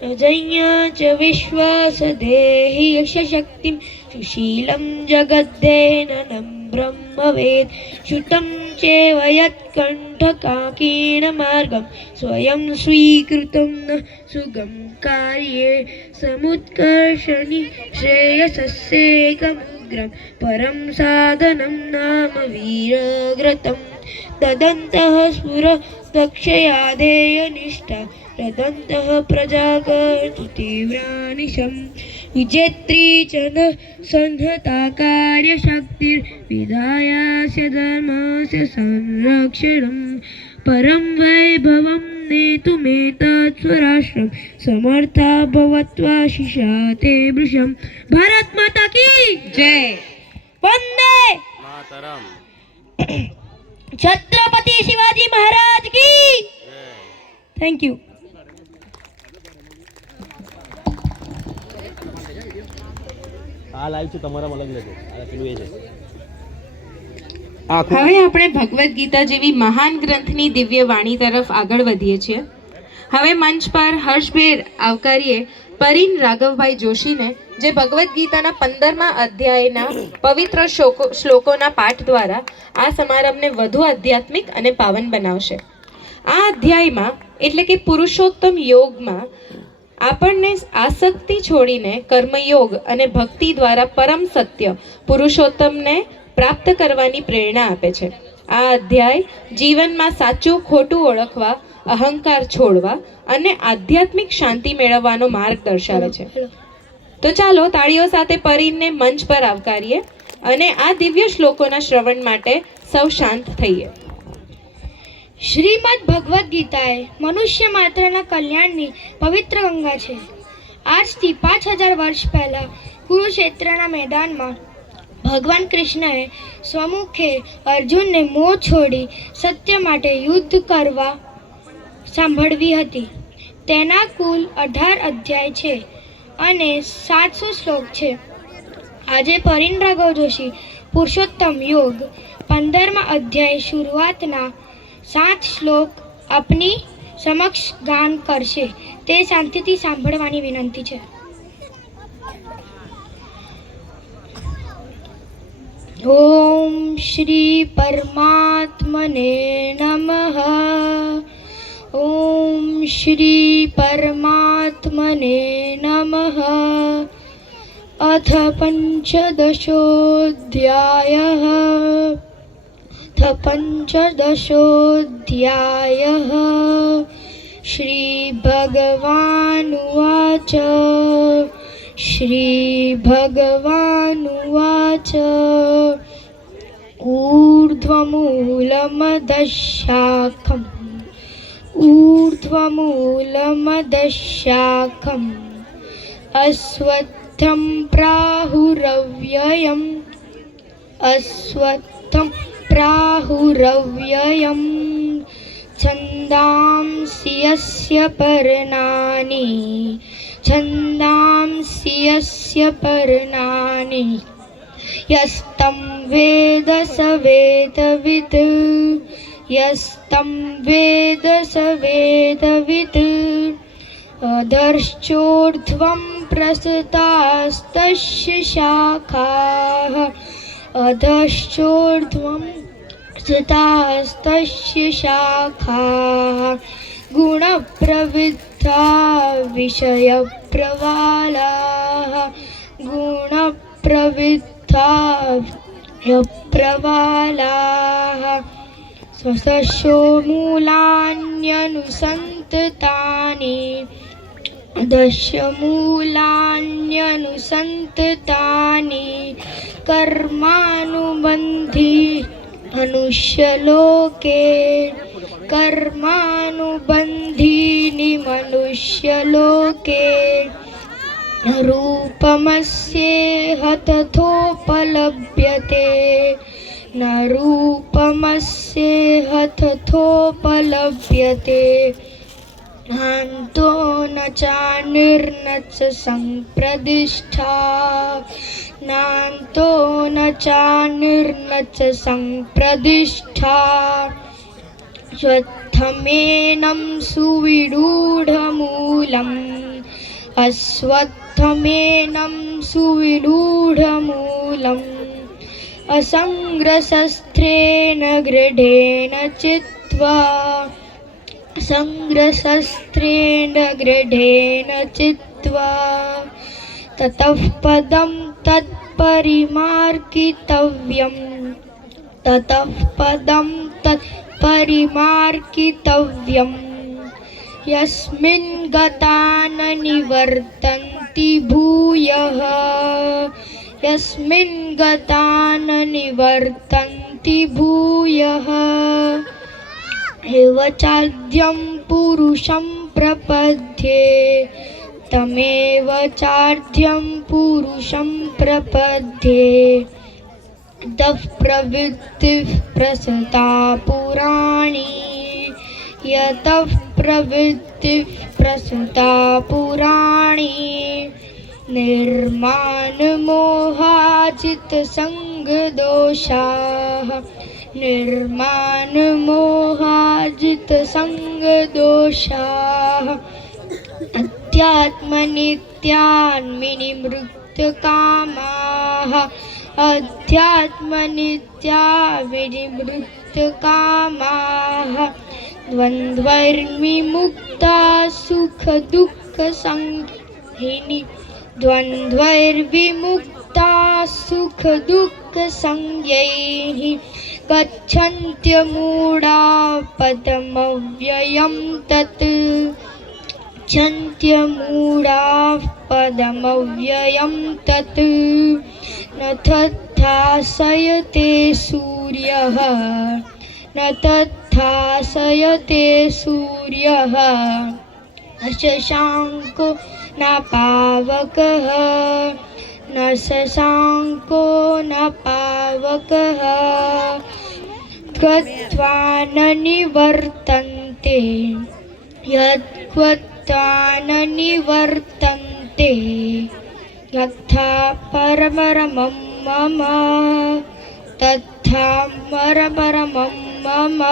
अजन्या च विश्वास देहि यशशक्तिं सुशीलं जगद्देननं ब्रह्मवेद श्रुतं चेव यत्कण्ठकाकीर्णमार्गं स्वयं स्वीकृतं न सुगं कार्ये समुत्कर्षणि श्रेयसस्येकमुग्रं परं साधनं नाम वीरव्रतम् तदन्तः स्फुर दक्षयाधेयनिष्ठा तदन्तः प्रजाकर्तु तीव्रानिशं विजेत्री च न संहता कार्यशक्तिर्विधायास्य धर्मस्य संरक्षणं परं वैभवं नेतुमेतत् स्वराष्ट्रं समर्था भवत्वा शिशा ते वृषं। भारत माता की जय। वंदे मातरम। छत्रपति शिवाजी महाराज की थैंक यू। હાલ આવ્યું છે તમારા અલગ લેજો આ પેલું એ છે। હવે આપણે ભગવદ્ ગીતા જેવી મહાન ગ્રંથની દિવ્ય વાણી તરફ આગળ વધીએ છીએ। હવે મંચ પર હર્ષભેર આવકારીએ પરીન રાઘવભાઈ જોશીને, જે ભગવદ્ ગીતાના 15મા અધ્યાયના પવિત્ર શ્લોકોના પાઠ દ્વારા આ સમારંભને વધુ આધ્યાત્મિક અને પાવન બનાવશે। આ અધ્યાયમાં એટલે કે પુરુષોત્તમ યોગમાં આપણને આસક્તિ છોડીને કર્મયોગ અને ભક્તિ દ્વારા પરમ સત્ય પુરુષોત્તમને પ્રાપ્ત કરવાની પ્રેરણા આપે છે। આ અધ્યાય જીવનમાં સાચું ખોટું ઓળખવા, અહંકાર છોડવા અને આધ્યાત્મિક શાંતિ મેળવવાનો માર્ગ દર્શાવે છે। તો ચાલો તાળીઓ સાથે પરીનને મંચ પર આવકારીએ અને આ દિવ્ય શ્લોકોના શ્રવણ માટે સૌ શાંત થઈએ। શ્રીમદ ભગવદ્ ગીતા એ મનુષ્ય માત્રના કલ્યાણની પવિત્ર ગંગા છે। આજથી 5000 વર્ષ પહેલા કુરુક્ષેત્રના મેદાનમાં ભગવાન કૃષ્ણએ સ્વમુખે અર્જુનને મોહ છોડી સત્ય માટે યુદ્ધ કરવા સાંભળવી હતી। તેના કુલ 18 અધ્યાય છે અને 700 શ્લોક છે। આજે પરીન રાઘવ જોશી પુરુષોત્તમ યોગ 15મા અધ્યાય શરૂઆતના 7 શ્લોક આપની સમક્ષ ગાન કરશે તે શાંતિથી સાંભળવાની વિનંતી છે. ઓમ શ્રી પરમાત્મને નમઃ. ઓમ શ્રી પરમાત્મને નમઃ. અથ પંચદશોऽધ્યાયः. પંચદશોऽધ્યાયः. श्रीभगवानुवाच. श्रीभगवानुवाच. ऊर्ध्वमूलमधःशाखम्. ऊर्ध्वमूलमधःशाखम्. अश्वत्थं प्राहुरव्ययम्. अश्वत्थं प्राहुरव्ययम्. छन्दांसि यस्य पर्णानि. छन्दांसि यस्य पर्णानि. यस्तं वेद स वेदवित्. यस्तं वेद स वेदवित्. अधश्चोर्ध्वं प्रसृतास्तस्य शाखाः. अधश्चोर्ध्वं प्रसृतास्तस्य शाखाः. गुणप्रवृद्धा विषयप्रवालाः. गुणप्रवृद्धा विषयप्रवालाः. स्वसस्यो मूलान्यनुसन्ततानि. दशमूलान्यनुसन्ततानि. कर्मानुबन्धी मनुष्यलोके. कर्मानुबन्धीनि मनुष्यलोके. रूपमस्येह तथोपलभ्यते. न रूपमस्येह तथोपलभ्यते. नान्तो न चानिर्न च सम्प्रदिष्ठा. नान्तो न चानिर्न च सम्प्रदिष्ठा. अश्वत्थमेनं सुविरूढमूलम्. अश्वत्थमेनं सुविरूढमूलम्. असङ्ग्रशस्त्रेण गृढेन चित्वा. संग्रशस्त्रेण गृढेन चित्वा. ततः पदं तत्परिमार्गितव्यम्. ततः पदं तत्परिमार्गितव्यम्. यस्मिन् गता न निवर्तन्ति भूयः. यस्मिन् गता न निवर्तन्ति भूयः. एव चाद्यं पुरुषं प्रपद्ये. तमेव चाद्यं पुरुषं प्रपद्ये. ततः प्रवृत्तिः प्रसृता पुराणी. यतः प्रवृत्तिः प्रसृता पुराणी. निर्माणमोहाजितसङ्गदोषाः. निर्माणमोहाजितसङ्गदोषाः. अध्यात्मनित्यान्विनिवृत्तकामाः. अध्यात्मनित्या विनिवृत्तकामाः. द्वन्द्वैर्विमुक्ता सुखदुःखसंज्ञैः. द्वन्द्वैर्विमुक्ता सुखदुःखसंज्ञैः. गच्छन्त्यमूढा पदमव्ययं तत्. गच्छन्त्यमूढाः पदमव्ययं तत्. न तत्थासयते सूर्यः. न तत्थासयते सूर्यः. न शशाङ्को न पावकः. न शशाङ्को न पावकः. गत्वा न निवर्तन्ते. यद्गत्वा न निवर्तन्ते. यथा परमरमं मम. तथा परमरमं मम.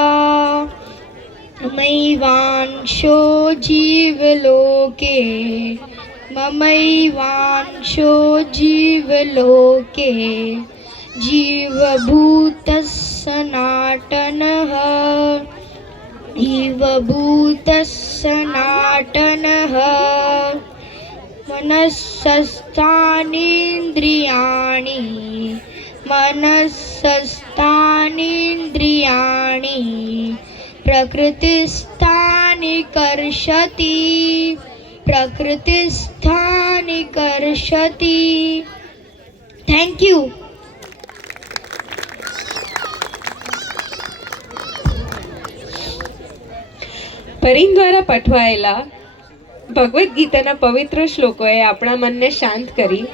ममैवांशो जीवलोके ममैवांशो जीवलोके जीवभूतः सनातनः जीवभूतः सनातनः मनस्सस्थानीन्द्रियाणि मनस्सस्थानीन्द्रियाणि प्रकृतिस्थानि कर्षति प्रकृतिस्थानि कर्षति. Thank you. પરિન દ્વારા પઠવાયેલા ભગવદ્ ગીતાના પવિત્ર શ્લોકોએ આપણા મનને શાંત કરી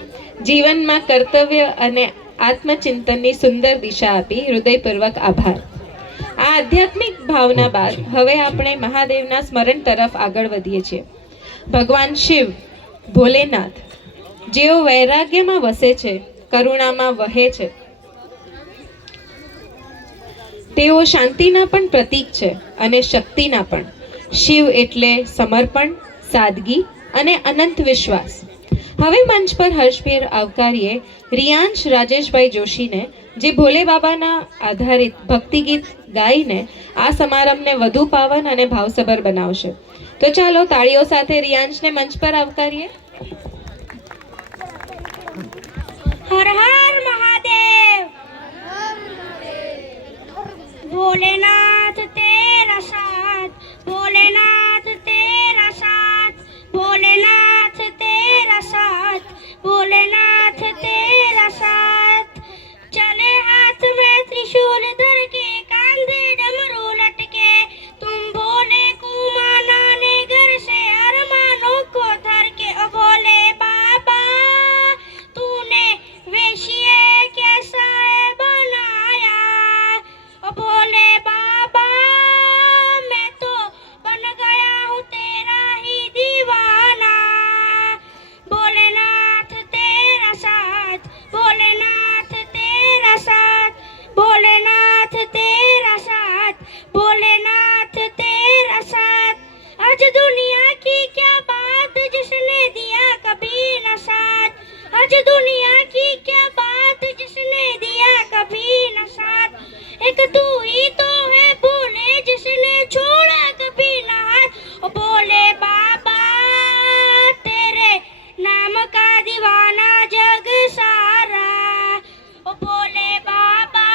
જીવનમાં કર્તવ્ય અને આત્મચિંતનની સુંદર દિશા આપી. હૃદયપૂર્વક આભાર. આ આધ્યાત્મિક ભાવના બાદ હવે આપણે મહાદેવના સ્મરણ તરફ આગળ વધીએ છીએ. ભગવાન શિવ, ભોલેનાથ, જેઓ વૈરાગ્યમાં વસે છે, કરુણામાં વહે છે, તેઓ શાંતિના પણ પ્રતીક છે અને શક્તિના પણ. શિવ એટલે સમર્પણ, સાદગી અને અનંત વિશ્વાસ. હવે મંચ પર હર્ષભેર આવકારીએ રિયાંશ રાજેશભાઈ જોશીને, જે ભોલે બાબાના આધારિત ભક્તિગીત ગાઈને આ સમારંભને વધુ પાવન અને ભાવસભર બનાવશે. તો ચાલો તાળીઓ સાથે રિયાંશને મંચ પર આવકારીએ. हर हर महादेव. भोलेनाथ तेरा साथ, भोलेनाथ तेरा साथ, भोलेनाथ तेरा साथ, भोलेनाथ तेरा साथ. चले हाथ में त्रिशूल धर के, कांधे डमरू लटके, तुम भोले को मनाने घर से अरमानों को धर के. ओ भोले बाबा तूने वेशिए कैसा बनाया. ओ भोले बाबा मैं तो बन गया हूँ तेरा ही दीवाना. भोलेनाथ तेरा साथ, भोलेनाथ तेरा साथ, भोलेनाथ तेरा साथ, भोलेनाथ तेरा साथ. आज दुनिया की क्या बात जिसने दिया कभी न साथ. आज दुनिया की क्या बात जिसने दिया कभी न साथ. एक तू ही तो है भोले जिसने छोड़ा कभी न हाथ. ओ भोले बाबा तेरे नाम का दीवाना जग सारा. ओ भोले बाबा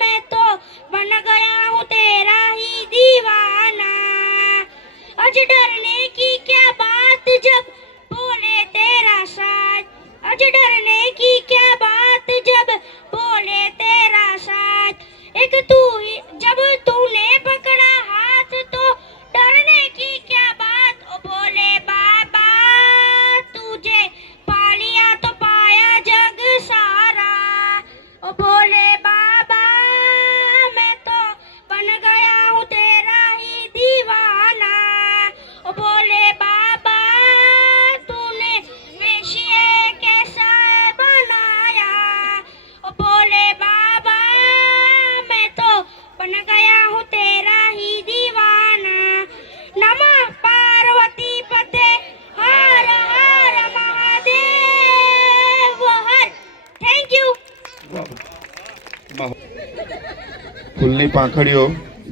मैं तो बन गया हूँ तेरा ही दीवाना. आज डरने की क्या बात जब भोले तेरा साथ. आज डरने की क्या बात जब भोले तेरा साथ. एक तू ही जब तूने पकड़ा हाथ तो डरने की क्या बात. ओ भोले बाबा तुझे पा लिया तो पाया जग सारा. ओ भोले बाबा मैं तो बन गया हूँ तेरा ही दीवाना. ओ भोले बाबा तूने वेशिए कैसा बनाया. ओ भोले बाबा मैं तो बन गया हूँ तेरा ही दीवाना. नमः पार्वती पते हर हर महादेव हर. Thank you. ફૂલની પાંખડીઓ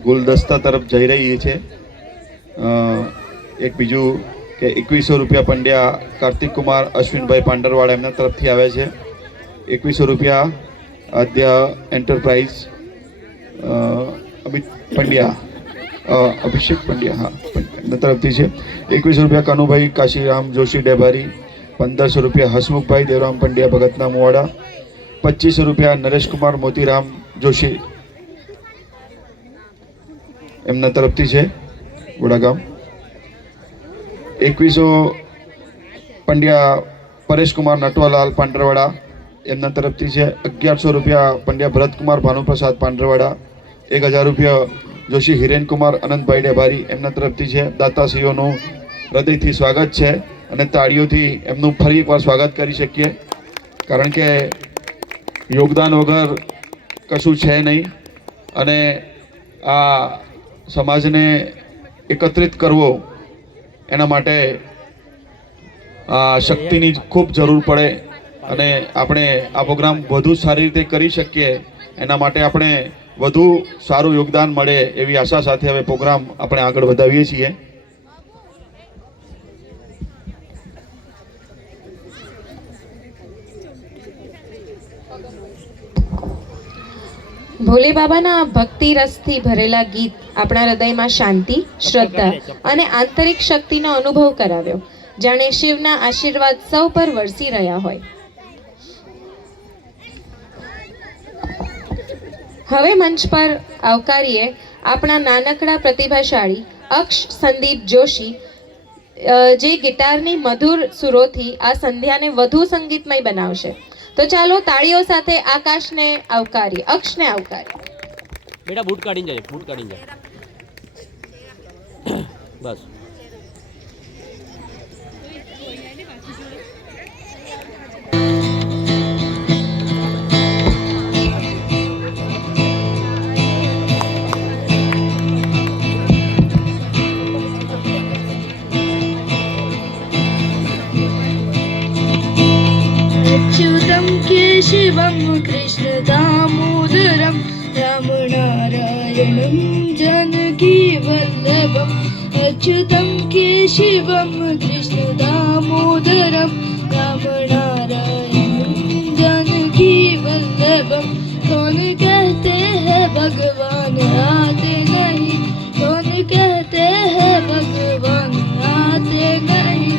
ગુલદસ્તા તરફ જઈ રહી છે. એક બીજું કે 2100 રૂપિયા પંડ્યા કાર્તિક કુમાર અશ્વિનભાઈ પાંડરવાડા એમના તરફથી આવે છે. 2100 રૂપિયા આદ્ય એન્ટરપ્રાઇઝ અમિત પંડ્યા અભિષેક પંડ્યા હા એમના તરફથી છે. 2100 રૂપિયા કનુભાઈ કાશીરામ જોશી ડેભારી. 1500 રૂપિયા હસમુખભાઈ દેવરામ પંડ્યા ભગતના મુવાડા. 2500 રૂપિયા નરેશકુમાર મોતીરામ જોશી એમના તરફથી છે ગોડાગામ. 2100 પંડ્યા પરેશકુમાર નટવાલાલ પાંડરવાડા એમના તરફથી છે. 1100 રૂપિયા પંડ્યા ભરતકુમાર ભાનુપ્રસાદ પાંડરવાડા. 1000 રૂપિયા જોશી હિરેનકુમાર અનંતભાઈ ડેભારી એમના તરફથી છે. દાતાશ્રીઓનું હૃદયથી સ્વાગત છે અને તાળીઓથી એમનું ફરી એકવાર સ્વાગત કરી શકીએ, કારણ કે યોગદાન વગર કશું છે નહીં. અને આ સમાજને એકત્રિત કરવો એના માટે શક્તિની ખૂબ જરૂર પડે અને આપણે આ પ્રોગ્રામ વધુ સારી રીતે કરી શકીએ એના માટે આપણે વધુ સારું યોગદાન મળે એવી આશા સાથે હવે પ્રોગ્રામ આપણે આગળ વધાવીએ છીએ. ભોલે બાબાના ભક્તિ રસથી ભરેલા ગીત આપણા હૃદયમાં શાંતિ, શ્રદ્ધા અને આંતરિક શક્તિનો અનુભવ કરાવ્યો, જાણે શિવના આશીર્વાદ સૌ પર વરસી રહ્યા હોય. હવે મંચ પર આવકારીએ આપણા નાનકડા પ્રતિભાશાળી અક્ષ સંદીપ જોશી, જે ગિટારની મધુર સુરોથી આ સંધ્યાને વધુ સંગીતમય બનાવશે. તો ચાલો તાળીઓ સાથે આકાશને આવકારીએ, અક્ષને આવકારીએ. બેટા બૂટ કાઢીને જાય, બૂટ કાઢીને જાય. બસ. अच्युतं केशवं कृष्ण दामोदरं रामनारायणं जानकी वल्लभम्. अच्युतं केशवं कृष्ण दामोदरं रामनारायणं जानकी वल्लभम्. कौन कहते हैं भगवान आते नहीं, कौन कहते हैं भगवान आते नहीं,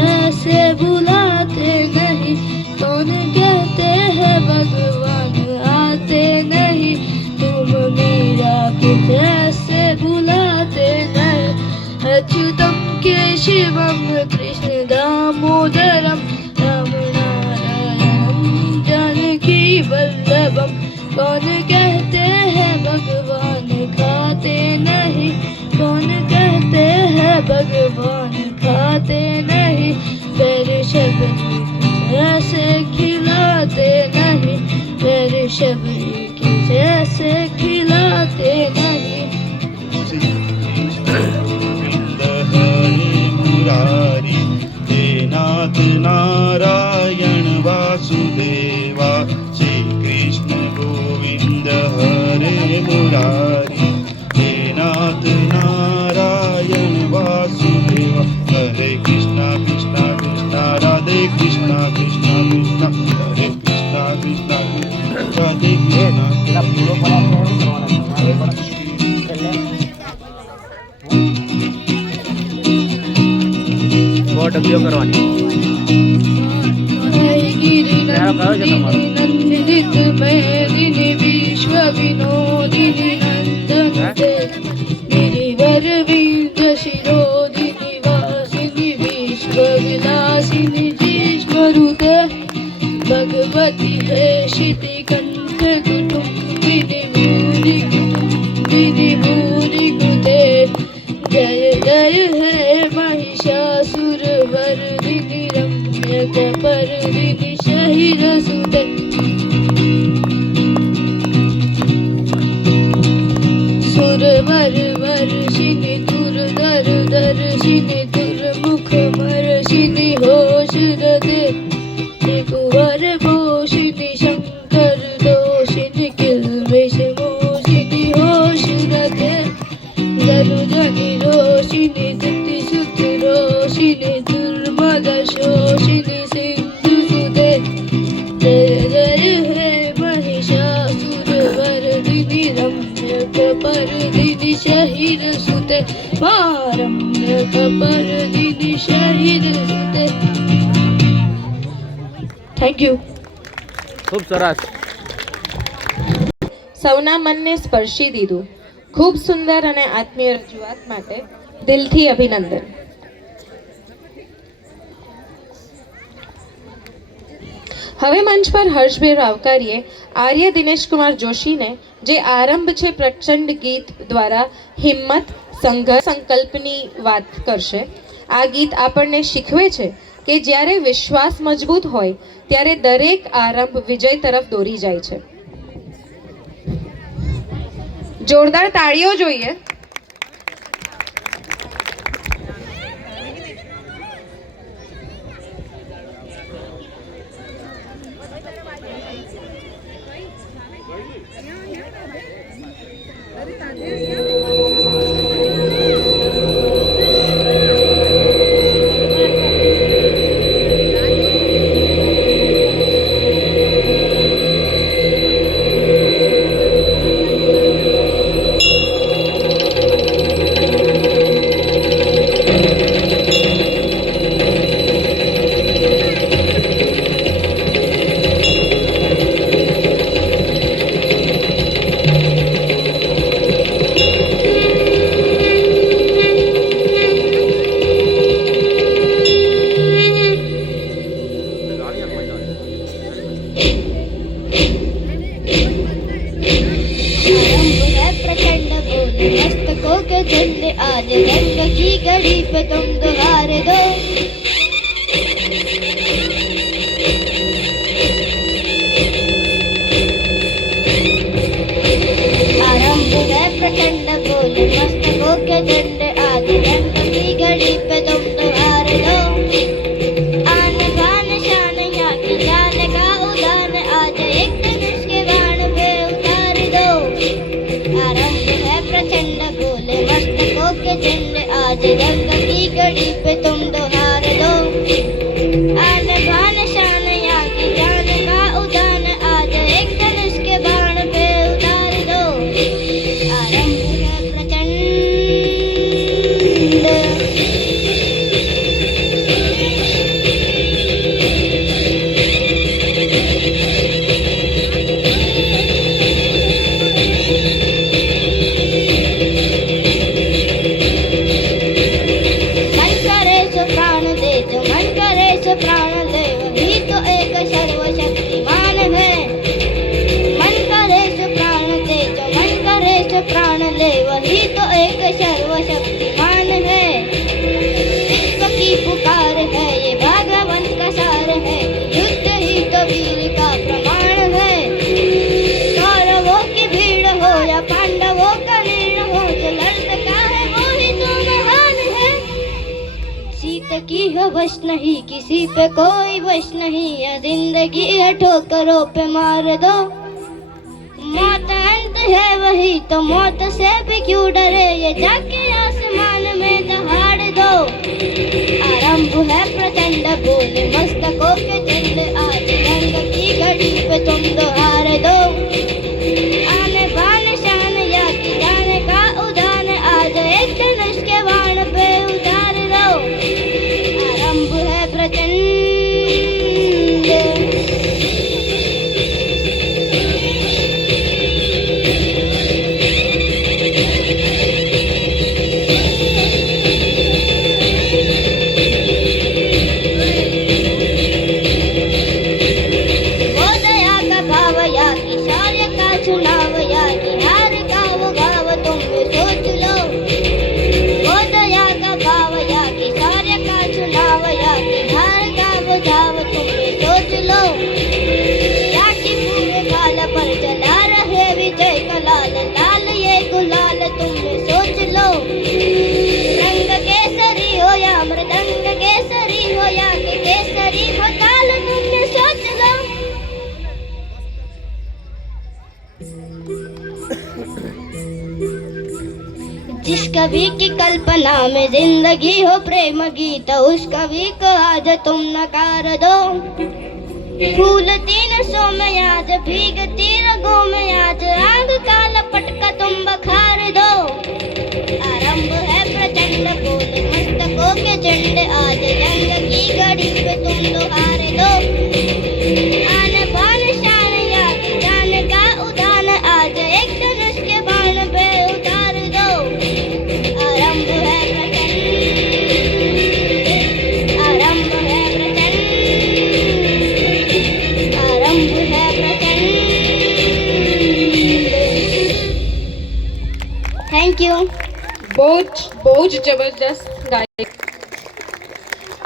ऐसे बुलाते नहीं, कौन कहते हैं भगवान आते नहीं, तुम मीरा कुछ ऐसे बुलाते नहीं. अच्युतं केशवं कृष्ण दामोदरं रामनारायणं जानकी वल्लभम्. कौन कहते हैं भगवान खाते नहीं, कौन कहते हैं भगवान खाते नहीं, पैर शबरी जैसे खिलाते नहीं, पैर शबरी की जैसे खिलाते नहीं. मुरारी हे नाथ नारायण वासुदेवा, श्री कृष्ण गोविंद हरे मुरारी, हे नाथ नारायण वासुदेवा, हरे कृष्णा कृष्णा कृष्णा राधे कृष्णा कृष्णा कृष्णा हरे कृष्णा कृष्णा कृष्णा राधे कृष्णा. ડબલીઓ કરવાની. नंदित मेदिनी विश्व विनोदिनी नंदनते गिरिवर विंध्य शिरोदिनी वासिनी विश्व विलासिनी जीष्मरुते भगवती हेशिति कंठ कुटुंबिनी भूरि कुटुंबिनी भूरि कृते. जय जय हे महिषासुर वर्दिनी रम्यक पर्दिनी शहिर सुते. सुरवर वर्षिनी दुर्धर दर्शिनी दुर्मुख मर्शिनी होश रते. त्रिभुवर पोषिनी शंकर दोषिनी किल्बिष मोषिनी होश रते. धनुजनि रोषिनी धृति सुत रोषिनी दुर्मद शोषिनी सिंधु सुते. जय जय हे महिषासुर वर्दिनी रम्यक पर्दिनी शहिर सुते. रम्यक पर्दिनी शहिर सुते. Thank you. ખૂબ સરસ. સૌના મનને સ્પર્શી દીધું. ખૂબ સુંદર અને આત્મીય રજૂઆત માટે દિલથી અભિનંદન. હવે મંચ પર હર્ષભેર આવકારીએ આર્ય દિનેશ કુમાર જોશીને, જે આરંભ છે પ્રચંડ ગીત દ્વારા હિંમત, સંઘર્ષ, સંકલ્પની વાત કરશે. આ ગીત આપણને શીખવે છે કે જ્યારે વિશ્વાસ મજબૂત હોય ત્યારે દરેક આરંભ વિજય તરફ દોરી જાય છે. જોરદાર તાળીઓ જોઈએ. प्रचंड बोले मस्तकों के झंडे आज रंग की घड़ी पे तुम दुहार दो. आरंभ है प्रचंड बोले मस्तकों के झंडे आज रंग की घड़ी पे तुम दुहार दो. आन बान शान यहाँ की जान का उदान आज एक धनुष के बाण पे उतार दो. आरंभ है प्रचंड बोले मस्तकों के झंडे आज रंग की घड़ी पे तुम दुहार दो. आन बान शान यहाँ की जान का उदान आज एक धनुष के बाण पे उतार दो. आरंभ है प्रचंड. मन करे सो प्राण दे जो मन करे सो प्राण दे वही तो एक सर्वशक्तिमान है. मन करे सो प्राण दे जो मन करे सो प्राण ले वही तो एक सर्वशक्तिमान है. विश्व की पुकार है ये भगवान का सार है युद्ध ही तो वीर का प्रमाण है. कौरवों की भीड़ हो या पांडवों का नीड़ हो जो लड़ता है वो ही तो महान है. सीत की है वश नहीं किसी पे कोई वश नहीं यह जिंदगी है ठोकरों पे मार दो. मौत अंत है वही तो मौत से भी क्यों डरे ये जाके आसमान में दहाड़ दो. आरंभ है प्रचंड बोले मस्तकों के झंडे आज रंग की घड़ी पे तुम दुहार दो. आने बान शान या की जाने का उदान आज एक धनुष के बाण पे उतार दो. आरंभ है प्रचंड. वो दया का भाव या कि शौर्य का चुनाव या कि हार का वो भाव तुम भी सोच लो. वो दया का भाव या कि शौर्य का चुनाव या कि हार का वो भाव तुम भी सोच लो. या कि पूरे काल पर जला रहे विजय का लाल लाल ये गुलाल तुम भी सोच लो. रंग केसरी हो या मृदंग केसरी हो या कि केसरी हो ताल तुम भी सोच लो. जिस कवि की कल्पना में जिंदगी हो प्रेम गीत उस कवि को आज तुम नकार दो. फूलती नसों में आज भीगती रगों में आज आग का लपट का तुम बखार दो. आरंभ है प्रचंड बोले मस्तकों के झंडे आज रंग की घड़ी पे तुम दुहार दो. आन बान शान या की जान का उदान आज एक धनुष के बाण पे उतार दो. आरंभ है प्रचंड. आरंभ है प्रचंड. आरंभ है प्रचंड. Thank you. બહુ જ જબરદસ્ત ગાય.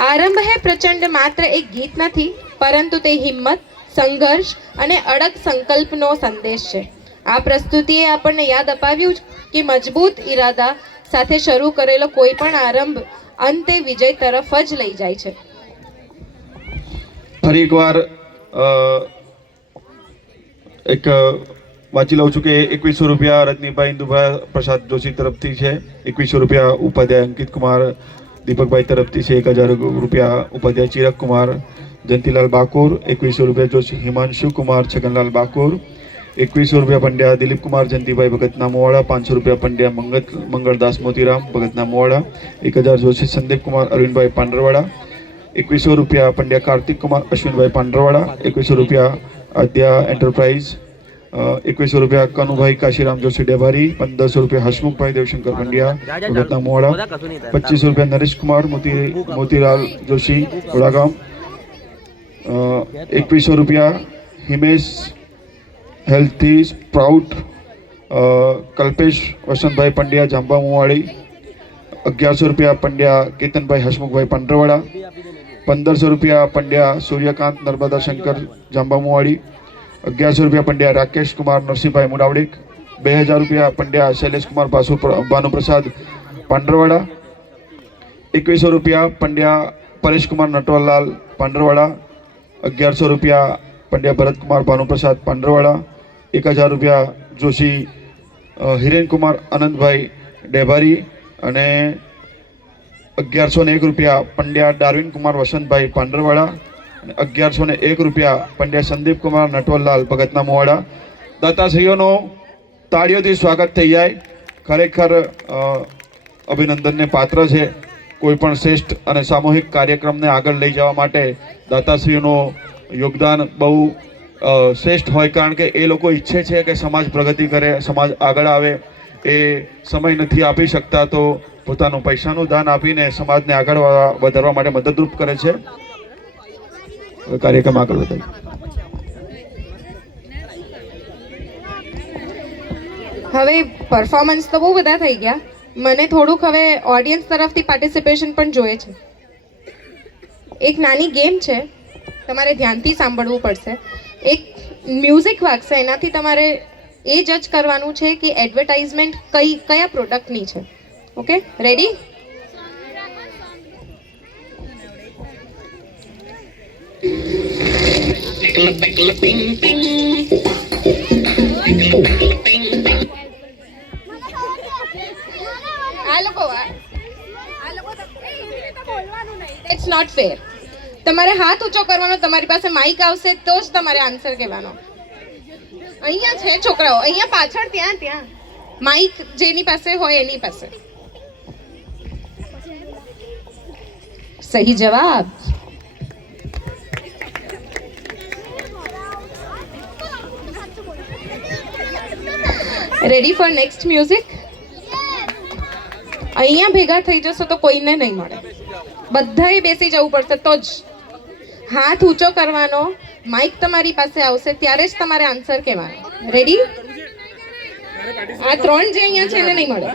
આરંભ હે પ્રચંડ માત્ર એક ગીત નથી પરંતુ તે હિંમત સંઘર્ષ અને અડગ સંકલ્પનો સંદેશ છે. આ પ્રસ્તુતિએ આપણને યાદ અપાવ્યું કે મજબૂત ઈરાદા સાથે શરૂ કરેલો કોઈ પણ આરંભ અંતે વિજય તરફ જ લઈ જાય છે. ફરી એકવાર એક વાંચી લઉં છું કે 2100 રૂપિયા રજનીભાઈ ઇન્દુભાઈ પ્રસાદ જોશી તરફથી છે, 2100 રૂપિયા ઉપાધ્યાય અંકિત કુમાર દીપકભાઈ તરફથી છે, 1000 રૂપિયા ઉપાધ્યાય ચિરક કુમાર જયંતિલાલ બાકોર, 2100 રૂપિયા જોશી હિમાંશુ કુમાર છગનલાલ બાકોર, 2100 રૂપિયા પંડ્યા દિલીપ કુમાર જયંતિભાઈ ભગતના મોવાડા, 500 રૂપિયા પંડ્યા મંગળદાસ મોતીરામ ભગતના મોવાડા, 1000 જોશી સંદીપ કુમાર અરવિંદભાઈ પાંડરવાડા, 2100 રૂપિયા પંડ્યા કાર્તિક કુમાર અશ્વિનભાઈ પાંડરવાડા, 2100 રૂપિયા આદ્યા એન્ટરપ્રાઇઝ, 2100 રૂપિયા કનુભાઈ કાશીરામ જોશી ડેભારી, 1500 રૂપિયા હસમુખભાઈ દેવશંકર પંડ્યા ભગતના મોવાડા, 2500 રૂપિયા નરેશ કુમાર મોતીલાલ જોશી વડાગામ, 2100 રૂપિયા હિમેશ હેલ્થી સ્પ્રાઉટ કલ્પેશ વસંતભાઈ પંડ્યા જાંબા મુવાડી, 1100 રૂપિયા પંડ્યા કેતનભાઈ હસમુખભાઈ પાંડરવાડા, 1500 રૂપિયા પંડ્યા સૂર્યકાંત નર્મદા શંકર જાંબા મુવાડી, 1100 રૂપિયા પંડ્યા રાકેશ કુમાર નરસિંહભાઈ મુડાવડીક, 2000 રૂપિયા પંડ્યા શૈલેષ કુમાર ભાનુપ્રસાદ પાંડરવાડા, 2100 રૂપિયા પંડ્યા પરેશ કુમાર નટવરલાલ પાંડરવાડા, 1100 રૂપિયા પંડ્યા ભરતકુમાર ભાનુપ્રસાદ પાંડરવાડા, 1000 રૂપિયા જોશી હિરેનકુમાર અનંતભાઈ ડેભારી અને 1101 રૂપિયા પંડ્યા ડાર્વિન કુમાર વસંતભાઈ પાંડરવાડા અને 1101 રૂપિયા પંડ્યા સંદીપ કુમાર નટવરલાલ ભગતના મોવાડા. દાતાશ્રીઓનો તાળીઓથી સ્વાગત થઈ જાય. ખરેખર અભિનંદનને પાત્ર છે. કોઈ પણ શ્રેષ્ઠ અને સામૂહિક કાર્યક્રમને આગળ લઈ જવા માટે દાતાશ્રીઓનો યોગદાન બહુ શ્રેષ્ઠ હોય, કારણ કે એ લોકો ઈચ્છે છે કે સમાજ પ્રગતિ કરે, સમાજ આગળ આવે. એ સમય નથી આપી શકતા તો પોતાનું પૈસાનું દાન આપીને સમાજને આગળ વધારવા માટે મદદરૂપ કરે છે. કાર્યક્રમ આગળ વધારીએ. હવે પરફોર્મન્સ તો બહુ બધા થઈ ગયા, મને થોડુંક હવે ઓડિયન્સ તરફથી પાર્ટિસિપેશન પણ જોઈએ છે. એક નાની ગેમ છે, તમારે ધ્યાનથી સાંભળવું પડશે. એક મ્યુઝિક વાગશે, એનાથી તમારે એ જજ કરવાનું છે કે એડવર્ટાઇઝમેન્ટ કયા પ્રોડક્ટની છે. Okay, ready? It's not fair. તમારે હાથ ઊંચો કરવાનો, તમારી પાસે માઇક આવશે તો જ તમારે આન્સર કહેવાનો. અહીંયા છે છોકરાઓ, અહીંયા પાછળ, ત્યાં માઇક જેની પાસે હોય એની પાસે. સહી જવાબ. Ready for next music? અહીંયા ભેગા થઈ જશો તો કોઈને નહીં મળે, બધાએ બેસી જવું પડશે તો જ. હાથ ઊંચો કરવાનો, માઇક તમારી પાસે આવશે ત્યારે જ તમારે આન્સર કહેવાનો. રેડી? આ ત્રણ જે અહીંયા છે એને નહીં મળે.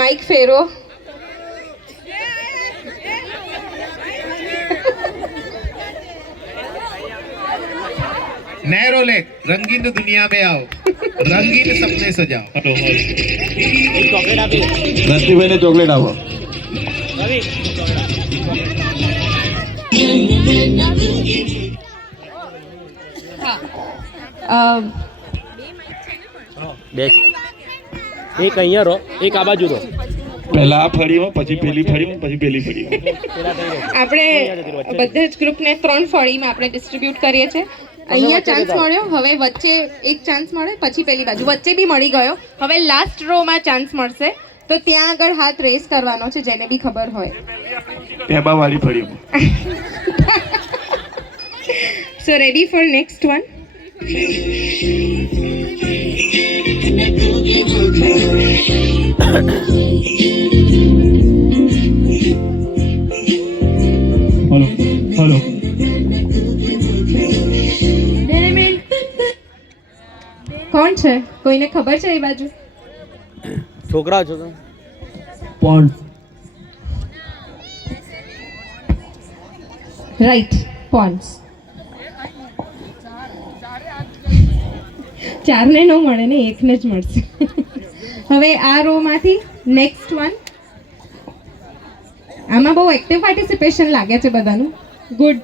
માઇક ફેરો. नैरो लेक रंगीन दुनिया में आओ, रंगीन सपने सजाओ. રંતીભાઈને ચોકલેટ આપો. એક અહીંયા રો, એક આ બાજુ રો. પહેલા આ ફળીમાં, પછી પેલી ફળીમાં, પછી પેલી ફળીમાં. આપણે બધા જ ગ્રુપને 3 ફળીમાં આપણે ડિસ્ટ્રીબ્યુટ કરીએ છીએ. અહીંયા ચાન્સ મળ્યો, હવે વચ્ચે એક ચાન્સ મળે, પછી પેલી બાજુ વચ્ચે બી મળી ગયો. હવે લાસ્ટ રોમાં ચાન્સ મળશે, તો ત્યાં આગળ હાથ રેસ કરવાનો છે જેને બી ખબર હોય. ટેબા વાળી ફળીમાં. So ready for next one. Hello કોણ છે? કોઈને ખબર છે એ બાજુ? છોકરા છોકરા पॉन्ड રાઈટ, પોન્સ. ચારને ન મળે ને, એકને જ મળશે. હવે આ રો માંથી નેક્સ્ટ વન. આમાં બહુ એક્ટિવ પાર્ટિસિપેશન લાગે છે બધાનું. ગુડ.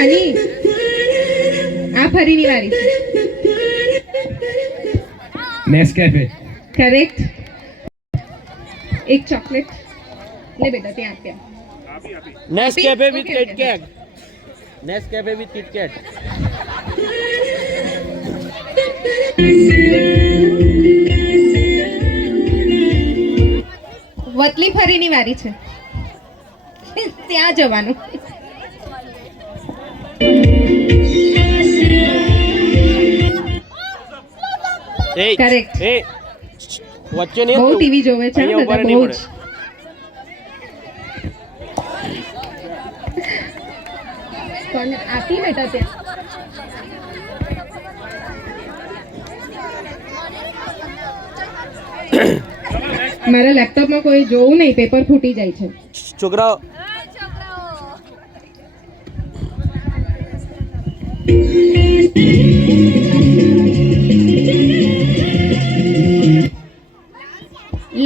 હની, આ ફરીની વારી. Nescafe correct. એક ચોકલેટ લે બેટા, ત્યાં આપ્યા. Nescafe with Okay, okay. KitKat Nescafe with KitKat વતલી ફરીની વારી છે. ત્યાં જવાનું. એ Correct. એ વચ્ચે નહીં બહુ હતું. ટીવી જોવે છે અહીંયા બધા, ઉભા બહુ નહીં જ. કોને આપી બેટા ત્યાં? મારા લેપટોપમાં કોઈ જોવું નહીં, પેપર ફૂટી જાય છે. છોકરાઓ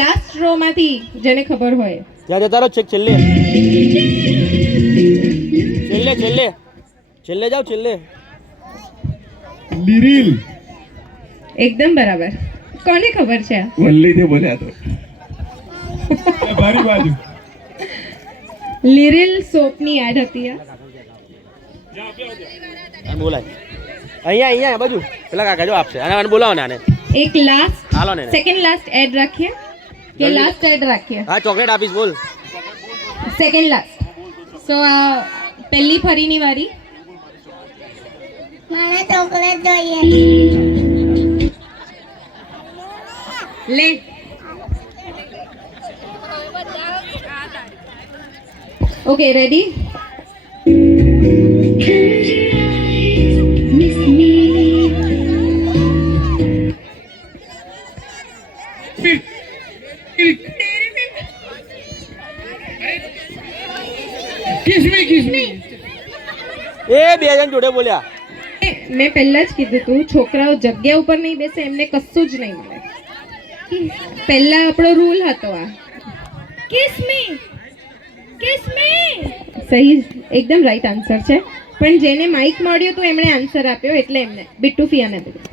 લાસ્ટ રો માંથી જેને ખબર હોય. ત્યાં જતા રહો, છેક છેલ્લે છેલ્લે છેલ્લે છેલ્લે જાઓ, છેલ્લે. लिरिल એકદમ બરાબર. કોને ખબર છે આ? वल्ली थे बोले तो बारी बाजू લિરિલ સોપની એડ હતી આ. આને બોલાય અહીંયા અહીંયા બાજુ પેલા કાકા જો આપશે આને બોલાવો ને આને. એક લાસ્ટ, હાલો ને. સેકન્ડ લાસ્ટ એડ રાખીએ કે જલ્દી. લાસ્ટ એડ રાખીએ? હા ચોકલેટ આપીશ, બોલ. Second last. સો પહેલી ફરીની વારી. મને ચોકલેટ જોઈએ. લે. Okay, ready? એ બે જણ જોડે બોલ્યા. મેં પહેલા જ કીધું તું, છોકરાઓ જગ્યા ઉપર નહીં બેસે એમને કશું જ નહીં મળે. પહેલા આપણો રૂલ હતો આ. કિસ મી, કિસ મી. સહી, એકદમ રાઈટ આન્સર છે. પણ જેને માઇક મળ્યો તો એમણે આન્સર આપ્યો, એટલે એમને બિટ્ટુ ફિયાને દીધું.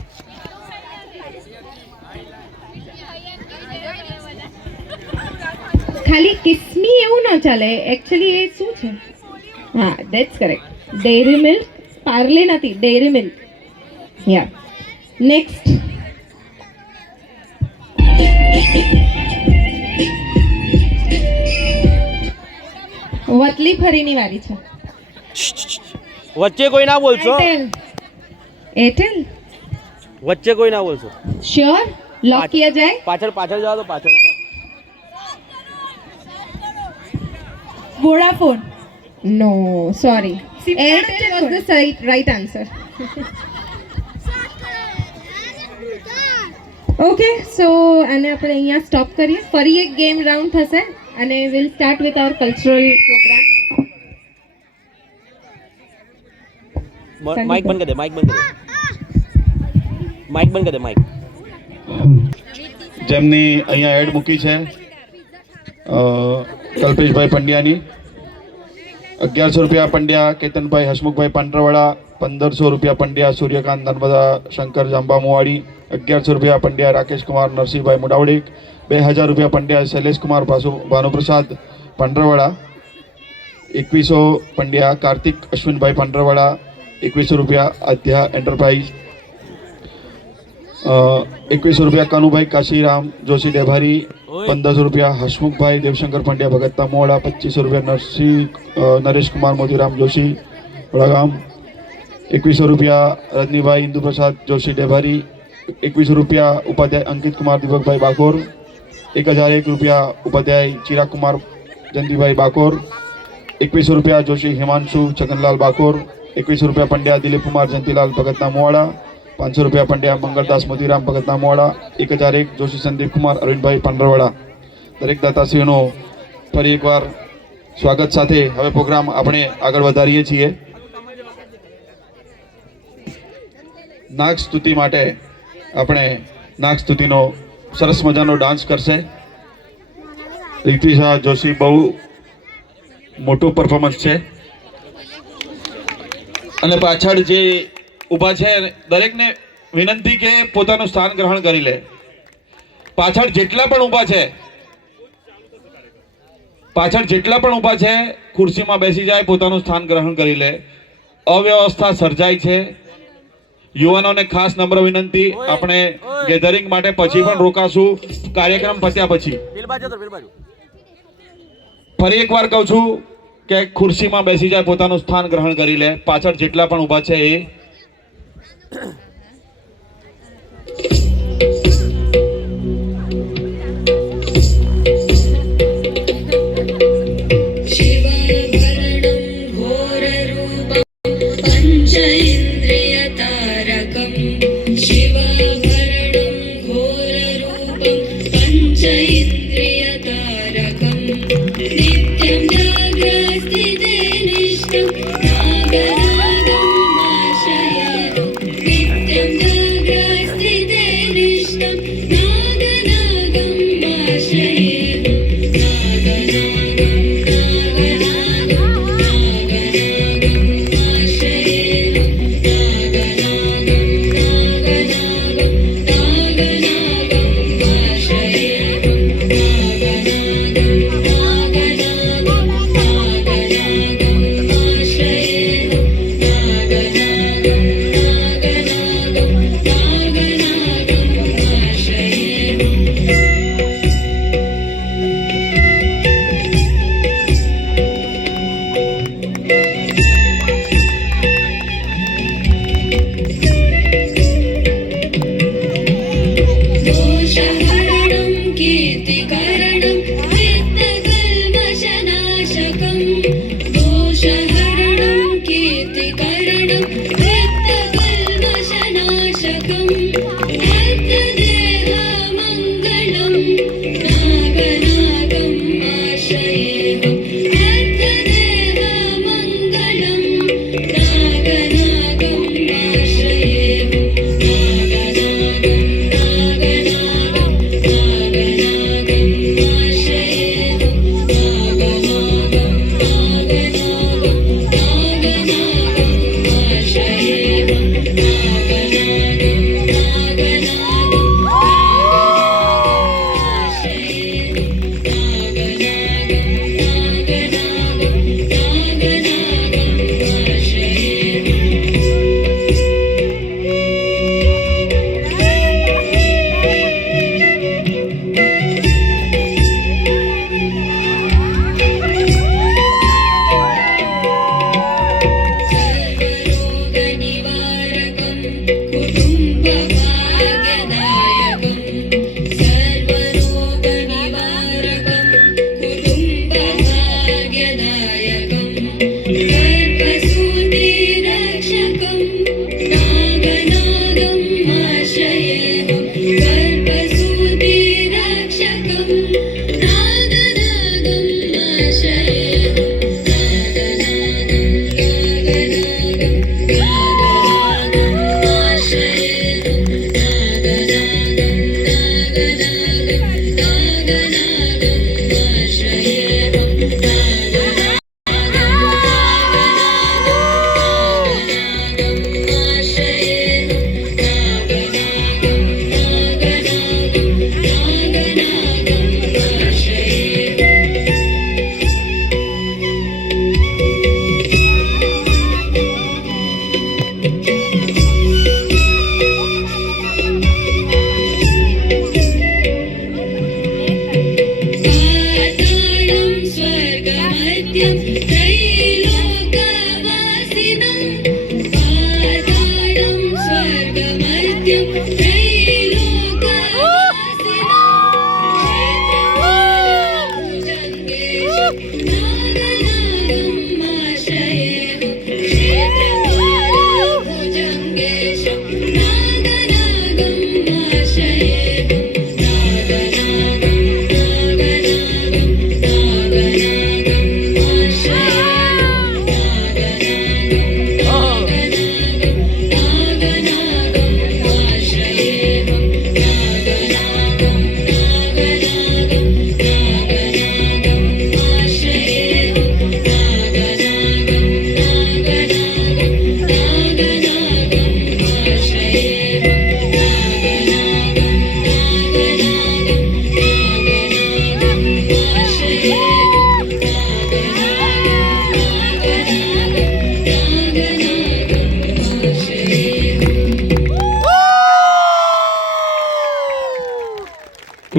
ખાલી કિસમી એવું ન ચાલે. એકચ્યુઅલી એ શું છે? હા, that's correct. Dairy milk, Parle નથી, ડેરી મિલ્ક. યા. નેક્સ્ટ. વતલી ફરીની વારી છે. વચ્ચે કોઈ ના બોલશો, એરટેલ. एयरटेल વચ્ચે કોઈ ના બોલશો. श्योर लॉक किया जाए. પાછળ પાછળ જાઓ તો પાછળ. Vodafone. No sorry, Airtel was the right answer. Okay, so આને આપણે અહીંયા સ્ટોપ કરીએ. ફરી એક ગેમ રાઉન્ડ થશે અને will start with our cultural programme. Mic બંધ કરી દે, માઇક બંધ કરી દે, માઇક બંધ કરી દે, માઇક. જેમની અહીંયા એડ મૂકી છે કલ્પેશભાઈ પંડ્યાની. 1100 રૂપિયા પંડ્યા કેતનભાઈ હસમુખભાઈ પાંડરવાડા, 1500 રૂપિયા પંડ્યા સૂર્યકાંત નર્મદા શંકર જાંબા મુવાડી, 1100 રૂપિયા પંડ્યા રાકેશ કુમાર નરસિંહભાઈ મુડાવડીક, 2000 રૂપિયા પંડ્યા શૈલેષ કુમાર ભાનુપ્રસાદ પાંડરવાડા, 2100 પંડ્યા કાર્તિક અશ્વિનભાઈ પાંડરવાડા, ₹21 આધ્યા એન્ટરપ્રાઇઝ, ₹21 કનુભાઈ કાશીરામ જોશી ડેભારી, ₹15 હસમુખભાઈ દેવશંકર પંડ્યા ભગતના મોડા, ₹25 નરેશકુમાર મોતીરામ જોશી વડાગામ, ₹21 રજનીભાઈ ઇન્દુપ્રસાદ જોશી ડેભારી, ₹21 ઉપાધ્યાય અંકિત કુમાર દીપકભાઈ બાકોર, ₹1001 ઉપાધ્યાય ચિરાગ કુમાર જયંતિભાઈ બાકોર, ₹21 જોશી હિમાંશુ છગનલાલ બાકોર, ₹21 પંડ્યા દિલીપ કુમાર જયંતિલાલ ભગતના મોવાડા, ₹500 પંડ્યા મંગળદાસ મોતીરામ ભગતના મોવાડા, 1001 જોશી સંદીપ કુમાર અરવિંદભાઈ પાંડરવાડા. દરેક દાતાશ્રીઓનો ફરી એકવાર સ્વાગત સાથે હવે પ્રોગ્રામ આપણે આગળ વધારીએ છીએ. નાગ સ્તુતિ માટે આપણે નાગ સ્તુતિનો સરસ મજાનો ડાન્સ કરશે રિત્વિશા જોશી. બહુ મોટું પરફોર્મન્સ છે અને પાછળ જે ઊભા છે દરેકને વિનંતી કે પોતાનું સ્થાન ગ્રહણ કરી લે. પાછળ જેટલા પણ ઊભા છે ખુરશીમાં બેસી જાય, પોતાનું સ્થાન ગ્રહણ કરી લે. અવ્યવસ્થા સર્જાય છે. યુવાનોને ખાસ નમ્ર વિનંતી, આપણે ગેધરિંગ માટે પછી પણ રોકાશું કાર્યક્રમ પત્યા પછી. ફરી એકવાર કહું છું કે ખુરશીમાં બેસી જાય, પોતાનું સ્થાન ગ્રહણ કરી લે. પાછળ જેટલા પણ ઊભા છે એ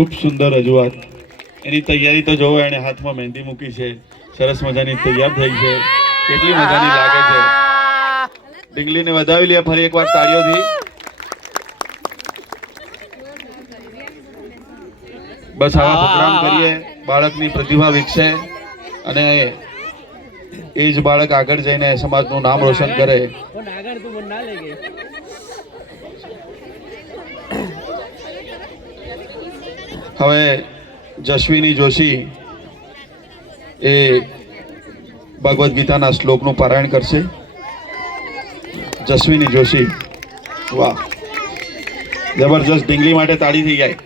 ખૂબ સુંદર રજૂઆત. એની તૈયારી તો જોવો, એણે હાથમાં મહેંદી મૂકી છે, સરસ મજાની તૈયાર થઈ છે, કેટલી મજાની લાગે છે. ઢીંગલીને વધાવી લે ફરી એકવાર તાળીઓથી. બસ આવા પ્રોગ્રામ કરીએ, બાળકની પ્રતિભા વિકસે અને એ જ બાળક આગળ જઈને સમાજનું નામ રોશન કરે. હવે જસ્વીની જોશી એ ભગવદ્ ગીતાના શ્લોકનું પારાયણ કરશે. જસ્વીની જોશી, વાહ, જબરજસ્ત. ઢીંગલી માટે તાળી થઈ જાય.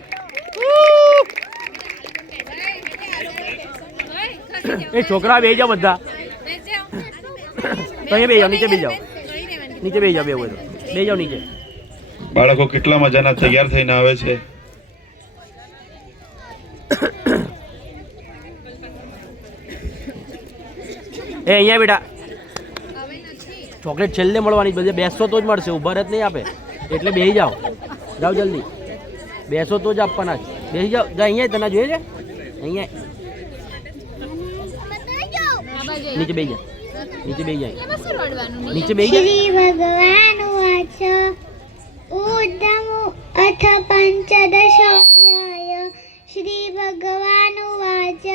એ છોકરા બેસી જાઓ બધા. તો અહીંયા બેસી જાઓ, નીચે બેસી જાઓ, નીચે બેસી જાઓ, બેસી જાઓ નીચે. બાળકો કેટલા મજાના તૈયાર થઈને આવે છે. એ અહીંયા બેટા, ચોકલેટ છેલ્લે મળવાની, બધે બેસો તો જ મળશે, ઉભા જ નહીં આપે. એટલે બેસી જાઓ, જાઓ જલ્દી, બેસો તો જ આપવાના છે. બેસી જાઓ, જા અહીંયા તને જોઈએ છે, અહીંયા નીચે બેસી જા, નીચે બેસી જાય, નીચે બેસી જા. શ્રી ભગવાન વાચ ઉદ્દમ અથ પંચદશોऽધ્યાય. શ્રી ભગવાન વાચ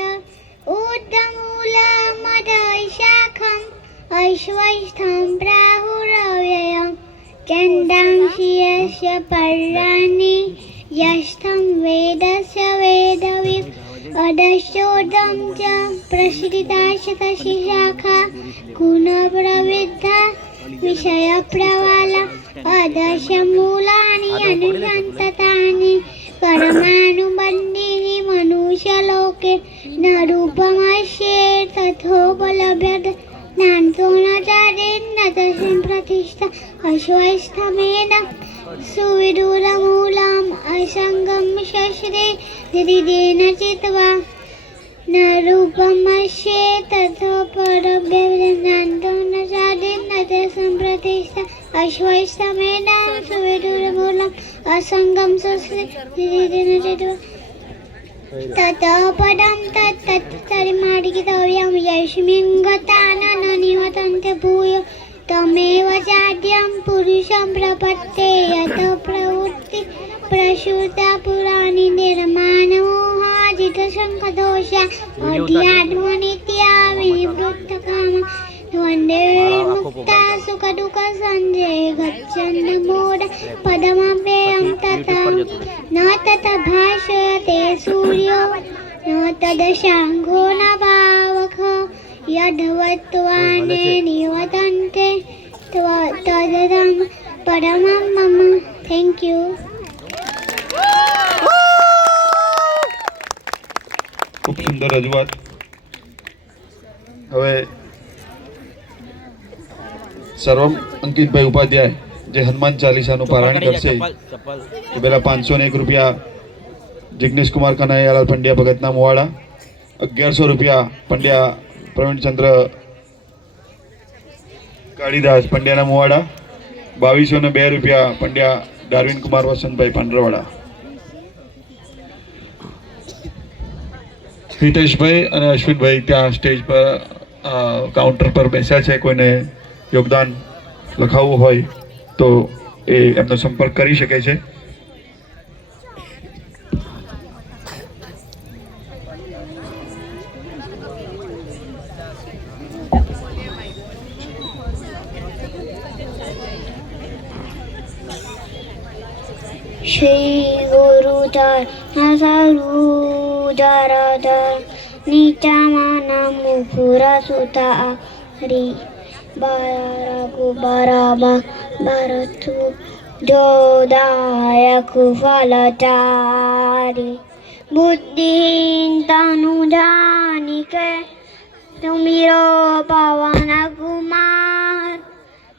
ઉદ્દમૂલમદશાખમ અશ્વત્થમ પ્રાહુરવ્યયમ ચંદાંસि યસ્ય પર્ણાनि યસ્થં વેદસ્ય વેદવિદ અદશ્યોર્ધમ ચ પ્રસૃતાશ તસ્ય શાખા ગુણપ્રવૃદ્ધા વિષયપ્રવાલા અદશ્યમૂલાनि અનુસંતતાनि કર્માનુબંધીનિ મનુષ્યલોકે ન રૂપમસ્યેત તથોપલભ્યત નાન્તો ન ચારેન્ન તસ્મિં પ્રતિષ્ઠા અશ્વત્થમેન સુવિદુરમૂલમ અસંગમ શસ્ત્રે દિદેન ચિત્વા ન રૂપમસ્યેત તથોપલભ્યત નાન્તો ન ચારેન્ન તસ્મિં પ્રતિષ્ઠા અશ્વત્થમેન સુવિદુરમૂલમ અસંગમ શસ્ત્રે દિદેન ચિત્વા ततः पदं तत्तत्तरिमार्गितव्यं यस्मिन् गतान् न निवर्तन्ते भूय तमेव चाद्यं पुरुषं प्रपत्ते यतः प्रवृत्ति प्रसृता पुराणि निर्माणमोहाजितशङ्खदोषा अध्यात्मनित्या विनिवृत्तकामा वन्दे मुक्ता सुखदुःखसञ्जय गच्छन् मूढ पदमव्ययं तथा न तथा भाषते सूर्यो न तदशाङ्घो न पावक यद्वत्त्वाने निवर्तन्ते तदं परमं मम. Thank you. ખૂબ સુંદર રજૂઆત. હવે સર્વમ અંકિતભાઈ ઉપાધ્યાય જે હનુમાન ચાલીસાનું પારાયણ કરશે, એ પહેલા 501 રૂપિયા જિગ્નેશ કુમાર કનૈયાલાલ પંડ્યા ભગતના મુવાડા, 1100 રૂપિયા પંડ્યા પ્રવીણચંદ્ર કાળીદાસ પંડ્યાના મુવાડા, 2202 રૂપિયા પંડ્યા ડાર્વિન કુમાર વસંતભાઈ પાંડરવાડા. હિતેશભાઈ અને અશ્વિનભાઈ ત્યાં સ્ટેજ પર કાઉન્ટર પર બેસ્યા છે. કોઈને યોગદાન લખાવવું હોય તો એ એમનો સંપર્ક કરી શકે છે. શ્રી ગુરુધર નસરુધરધર નીચામાના મુખુરસુતા હરી બારકુ બરાબા ભરતુ જોદાયકુ ફલચારી બુદ્ધિહીન તનુ જાનિકે तुमिरो पवन कुमार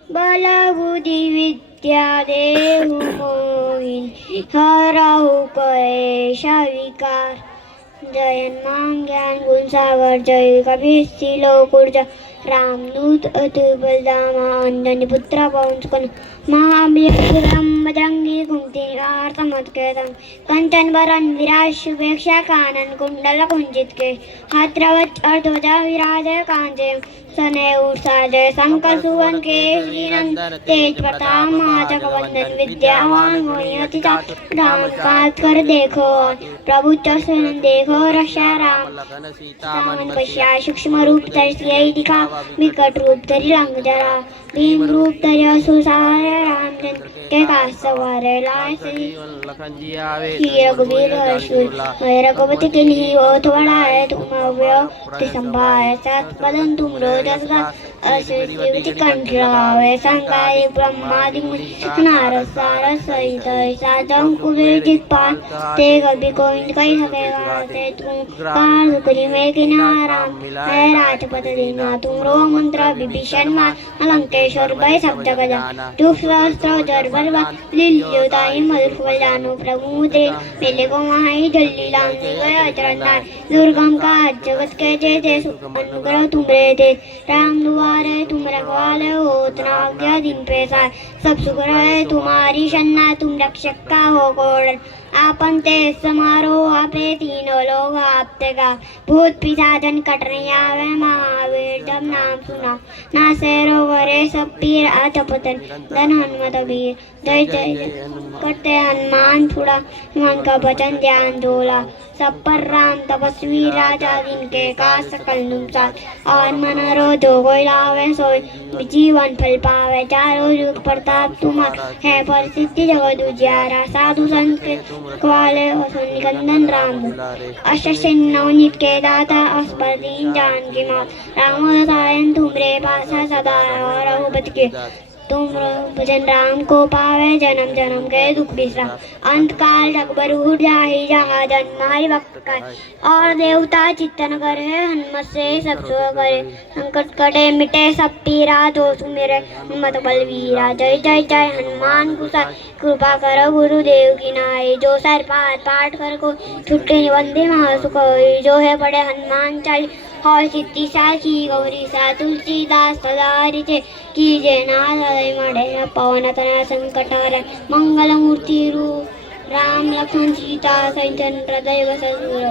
बल बुद्धि विद्या देहु मोहिन हरहु कलेश विकार जयन मां ज्ञान गुण सागर जय कपीश लोक ऊर्जा रामदूत अतु बलदामा अंजनी पुत्र पवन सुकन महाबलीपुरम बजरंगी कुंती आर्तमत्केतम कंचन वरन विराज शुभेक्षा कानन कुंडल कुंजित के हात्रवच अर्धोजा विराजय कांचे सने उर्साजय शंकर सुवन के श्रीनंदन तेज प्रताप महाजग वंदन विद्यावान गुणी अति चातुर राम काज कर देखो प्रभु चरण देखो रक्षा राम रावण पश्या सूक्ष्म रूप धरि दिखा विकट रूप धरि रंग जरा भीम रूप धरि असुर सहारे रामचंद्र के काज सवारे लाए श्री रघुवीर हर्षुर रघुपति के लिए बहुत बड़ा है तुम अव्यय संभाय सत पदन तुम रोजगा असिति कंठ लगावे संगाय ब्रह्मादि मुनि नारद सारद सहित साधं कुबेर दिक्पाल ते कभी कोई कही सकेगा ते तुम काल दुखरी में किनाराम है राजपद दीना तुम रो मंत्र विभीषण मान अलंकेश्वर भय सब जग जान दुख सहस्त्र जर बलवा लील्योताई मधुर फल जानो प्रभु मुद्रे मेले को वहां जल्दी लांगी गए अचरना दुर्गम का जगत के जय अनुग्रह तुमरे दे राम दुआरे तुम रखवाले हो तना दिन पैसा सब सुख रहे तुम्हारी शन्ना तुम रक्षक का हो गोड़ आपन ते समारो आपे तीनों लोग आपते का भूत पिशाचन कट नहीं आवे महावीर जब नाम सुना ना शेरो वरे सब पीर आचपतन धन हनुमत वीर जय जय करते हनुमान थोड़ा हनुमान का वचन ध्यान डोला सब पर राम तपस्वी राजा जिनके का सकल नुकसान और मन रो जो कोई लावे सोई जीवन फल पावे चारों युग प्रताप तुम्हारा है परिस्थिति जगत उजियारा साधु संत के वाले निकंदन राम अष्टसिन नवनीत के दाता अस्पर्दीन जान की मात राम सायन तुमरे पासा सदा रघुपति के तुम भजन राम को पावे जन्म जन्म के दुख बिसरा अंत काल रघुबर उठ जाहि जहाँ जन्मारि वक्त का और देवता चित्तन करे हनुमत से सब सुख करे संकट कटे मिटे सब पीरा जो सुमेरे हनुमत बलवीरा जय जय जय हनुमान गुसाई कृपा करो गुरुदेव की नाई जो सर पाठ कर को छुट्टे निबंधे महासुख होई जो है बड़े हनुमान चाली और सिद्धि साखी गौरी सा तुलसीदास सदारि जे कीजे नारद मड़े पवन तना संकट हर मंगल मूर्ति रूप राम लक्ष्मण सीता सहित हृदय ससुर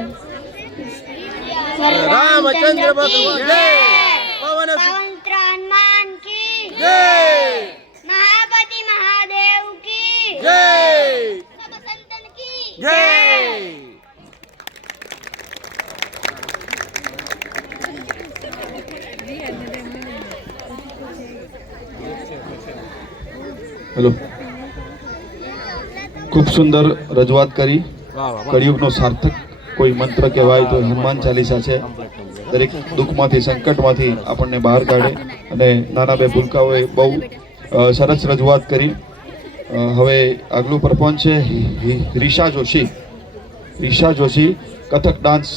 रामचंद्र भगवान जय पवन हनुमान की जय महापति महादेव की जय सब संतन की जय હેલો ખૂબ સુંદર રજૂઆત કરી વાહ વાહ કળિયુગનો સાર્થક કોઈ મંત્ર કહેવાય તો હનુમાન ચાલીસા છે દરેક દુઃખમાંથી સંકટમાંથી આપણને બહાર કાઢે અને નાના બે ભૂલકાઓએ બહુ સરસ રજૂઆત કરી હવે આગલું પરફોર્મન્સ છે રીશા જોશી કથક ડાન્સ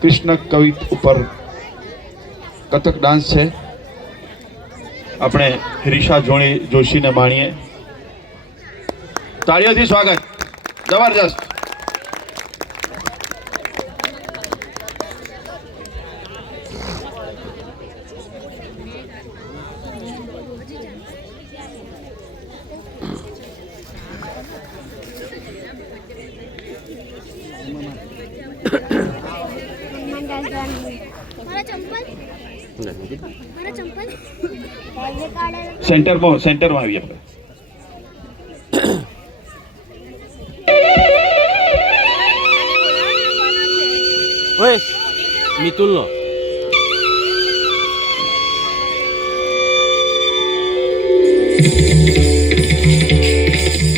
કૃષ્ણ કવિ ઉપર કથક ડાન્સ છે આપણે રીશા જોશીને માણીએ તાળીઓથી સ્વાગત જબરજસ્ત સેન્ટરમાં આવીએ આપણે ઓય મિતુલનો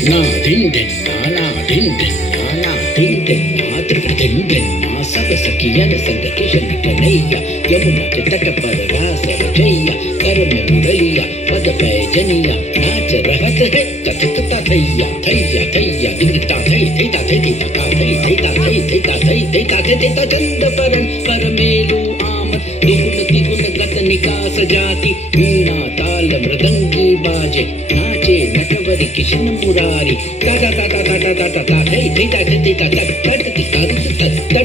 ना धिन धिन ना धिन धिन ना त्रिकटिन धिन ना सब सखियन संग किशन कन्हैया यमुना के तट पर रास रचैया कर में मुरैया पद पैजनिया नाच रहत है कथकता थैया थैया थैया दिखता थै थैता थै दिखता थै थैता थै थैता थै थैता थै थैता चंद परम पर मेरु आम दुगुन तिगुन गत कनिका सजाती वीणा ताल मृदंगी बाजे नाचे नटवरी किशन मुरारी ता ता ता ता ता ता ता ता हे हे ता हे ता ता ता ता ता ता ता ता ता ता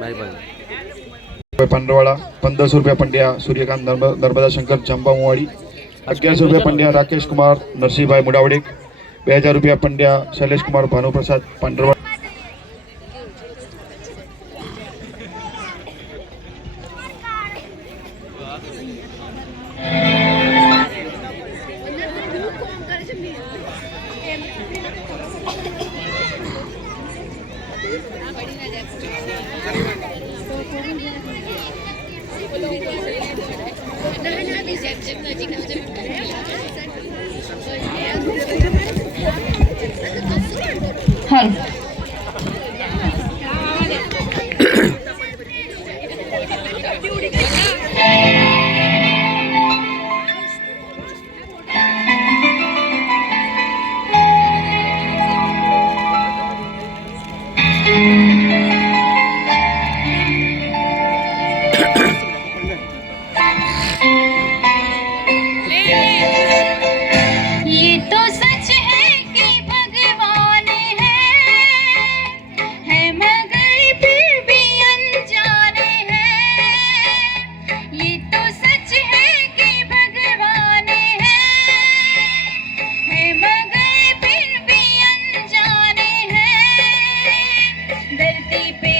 ભાઈ ભાઈ પાંડવાળા 1500 રૂપિયા પંડ્યા સૂર્યકાંત નર્મદા શંકર ચંપામુવાડી 1100 રૂપિયા પંડ્યા રાકેશ કુમાર નરસિંહભાઈ મુડાવડેક 2000 રૂપિયા પંડ્યા શૈલેષ કુમાર ભાનુપ્રસાદ પાંડરવા ये तो सच है कि भगवान है मगर फिर भी अनजाने हैं। ये तो सच है कि भगवान है मगर फिर भी अनजाने हैं। धरती पे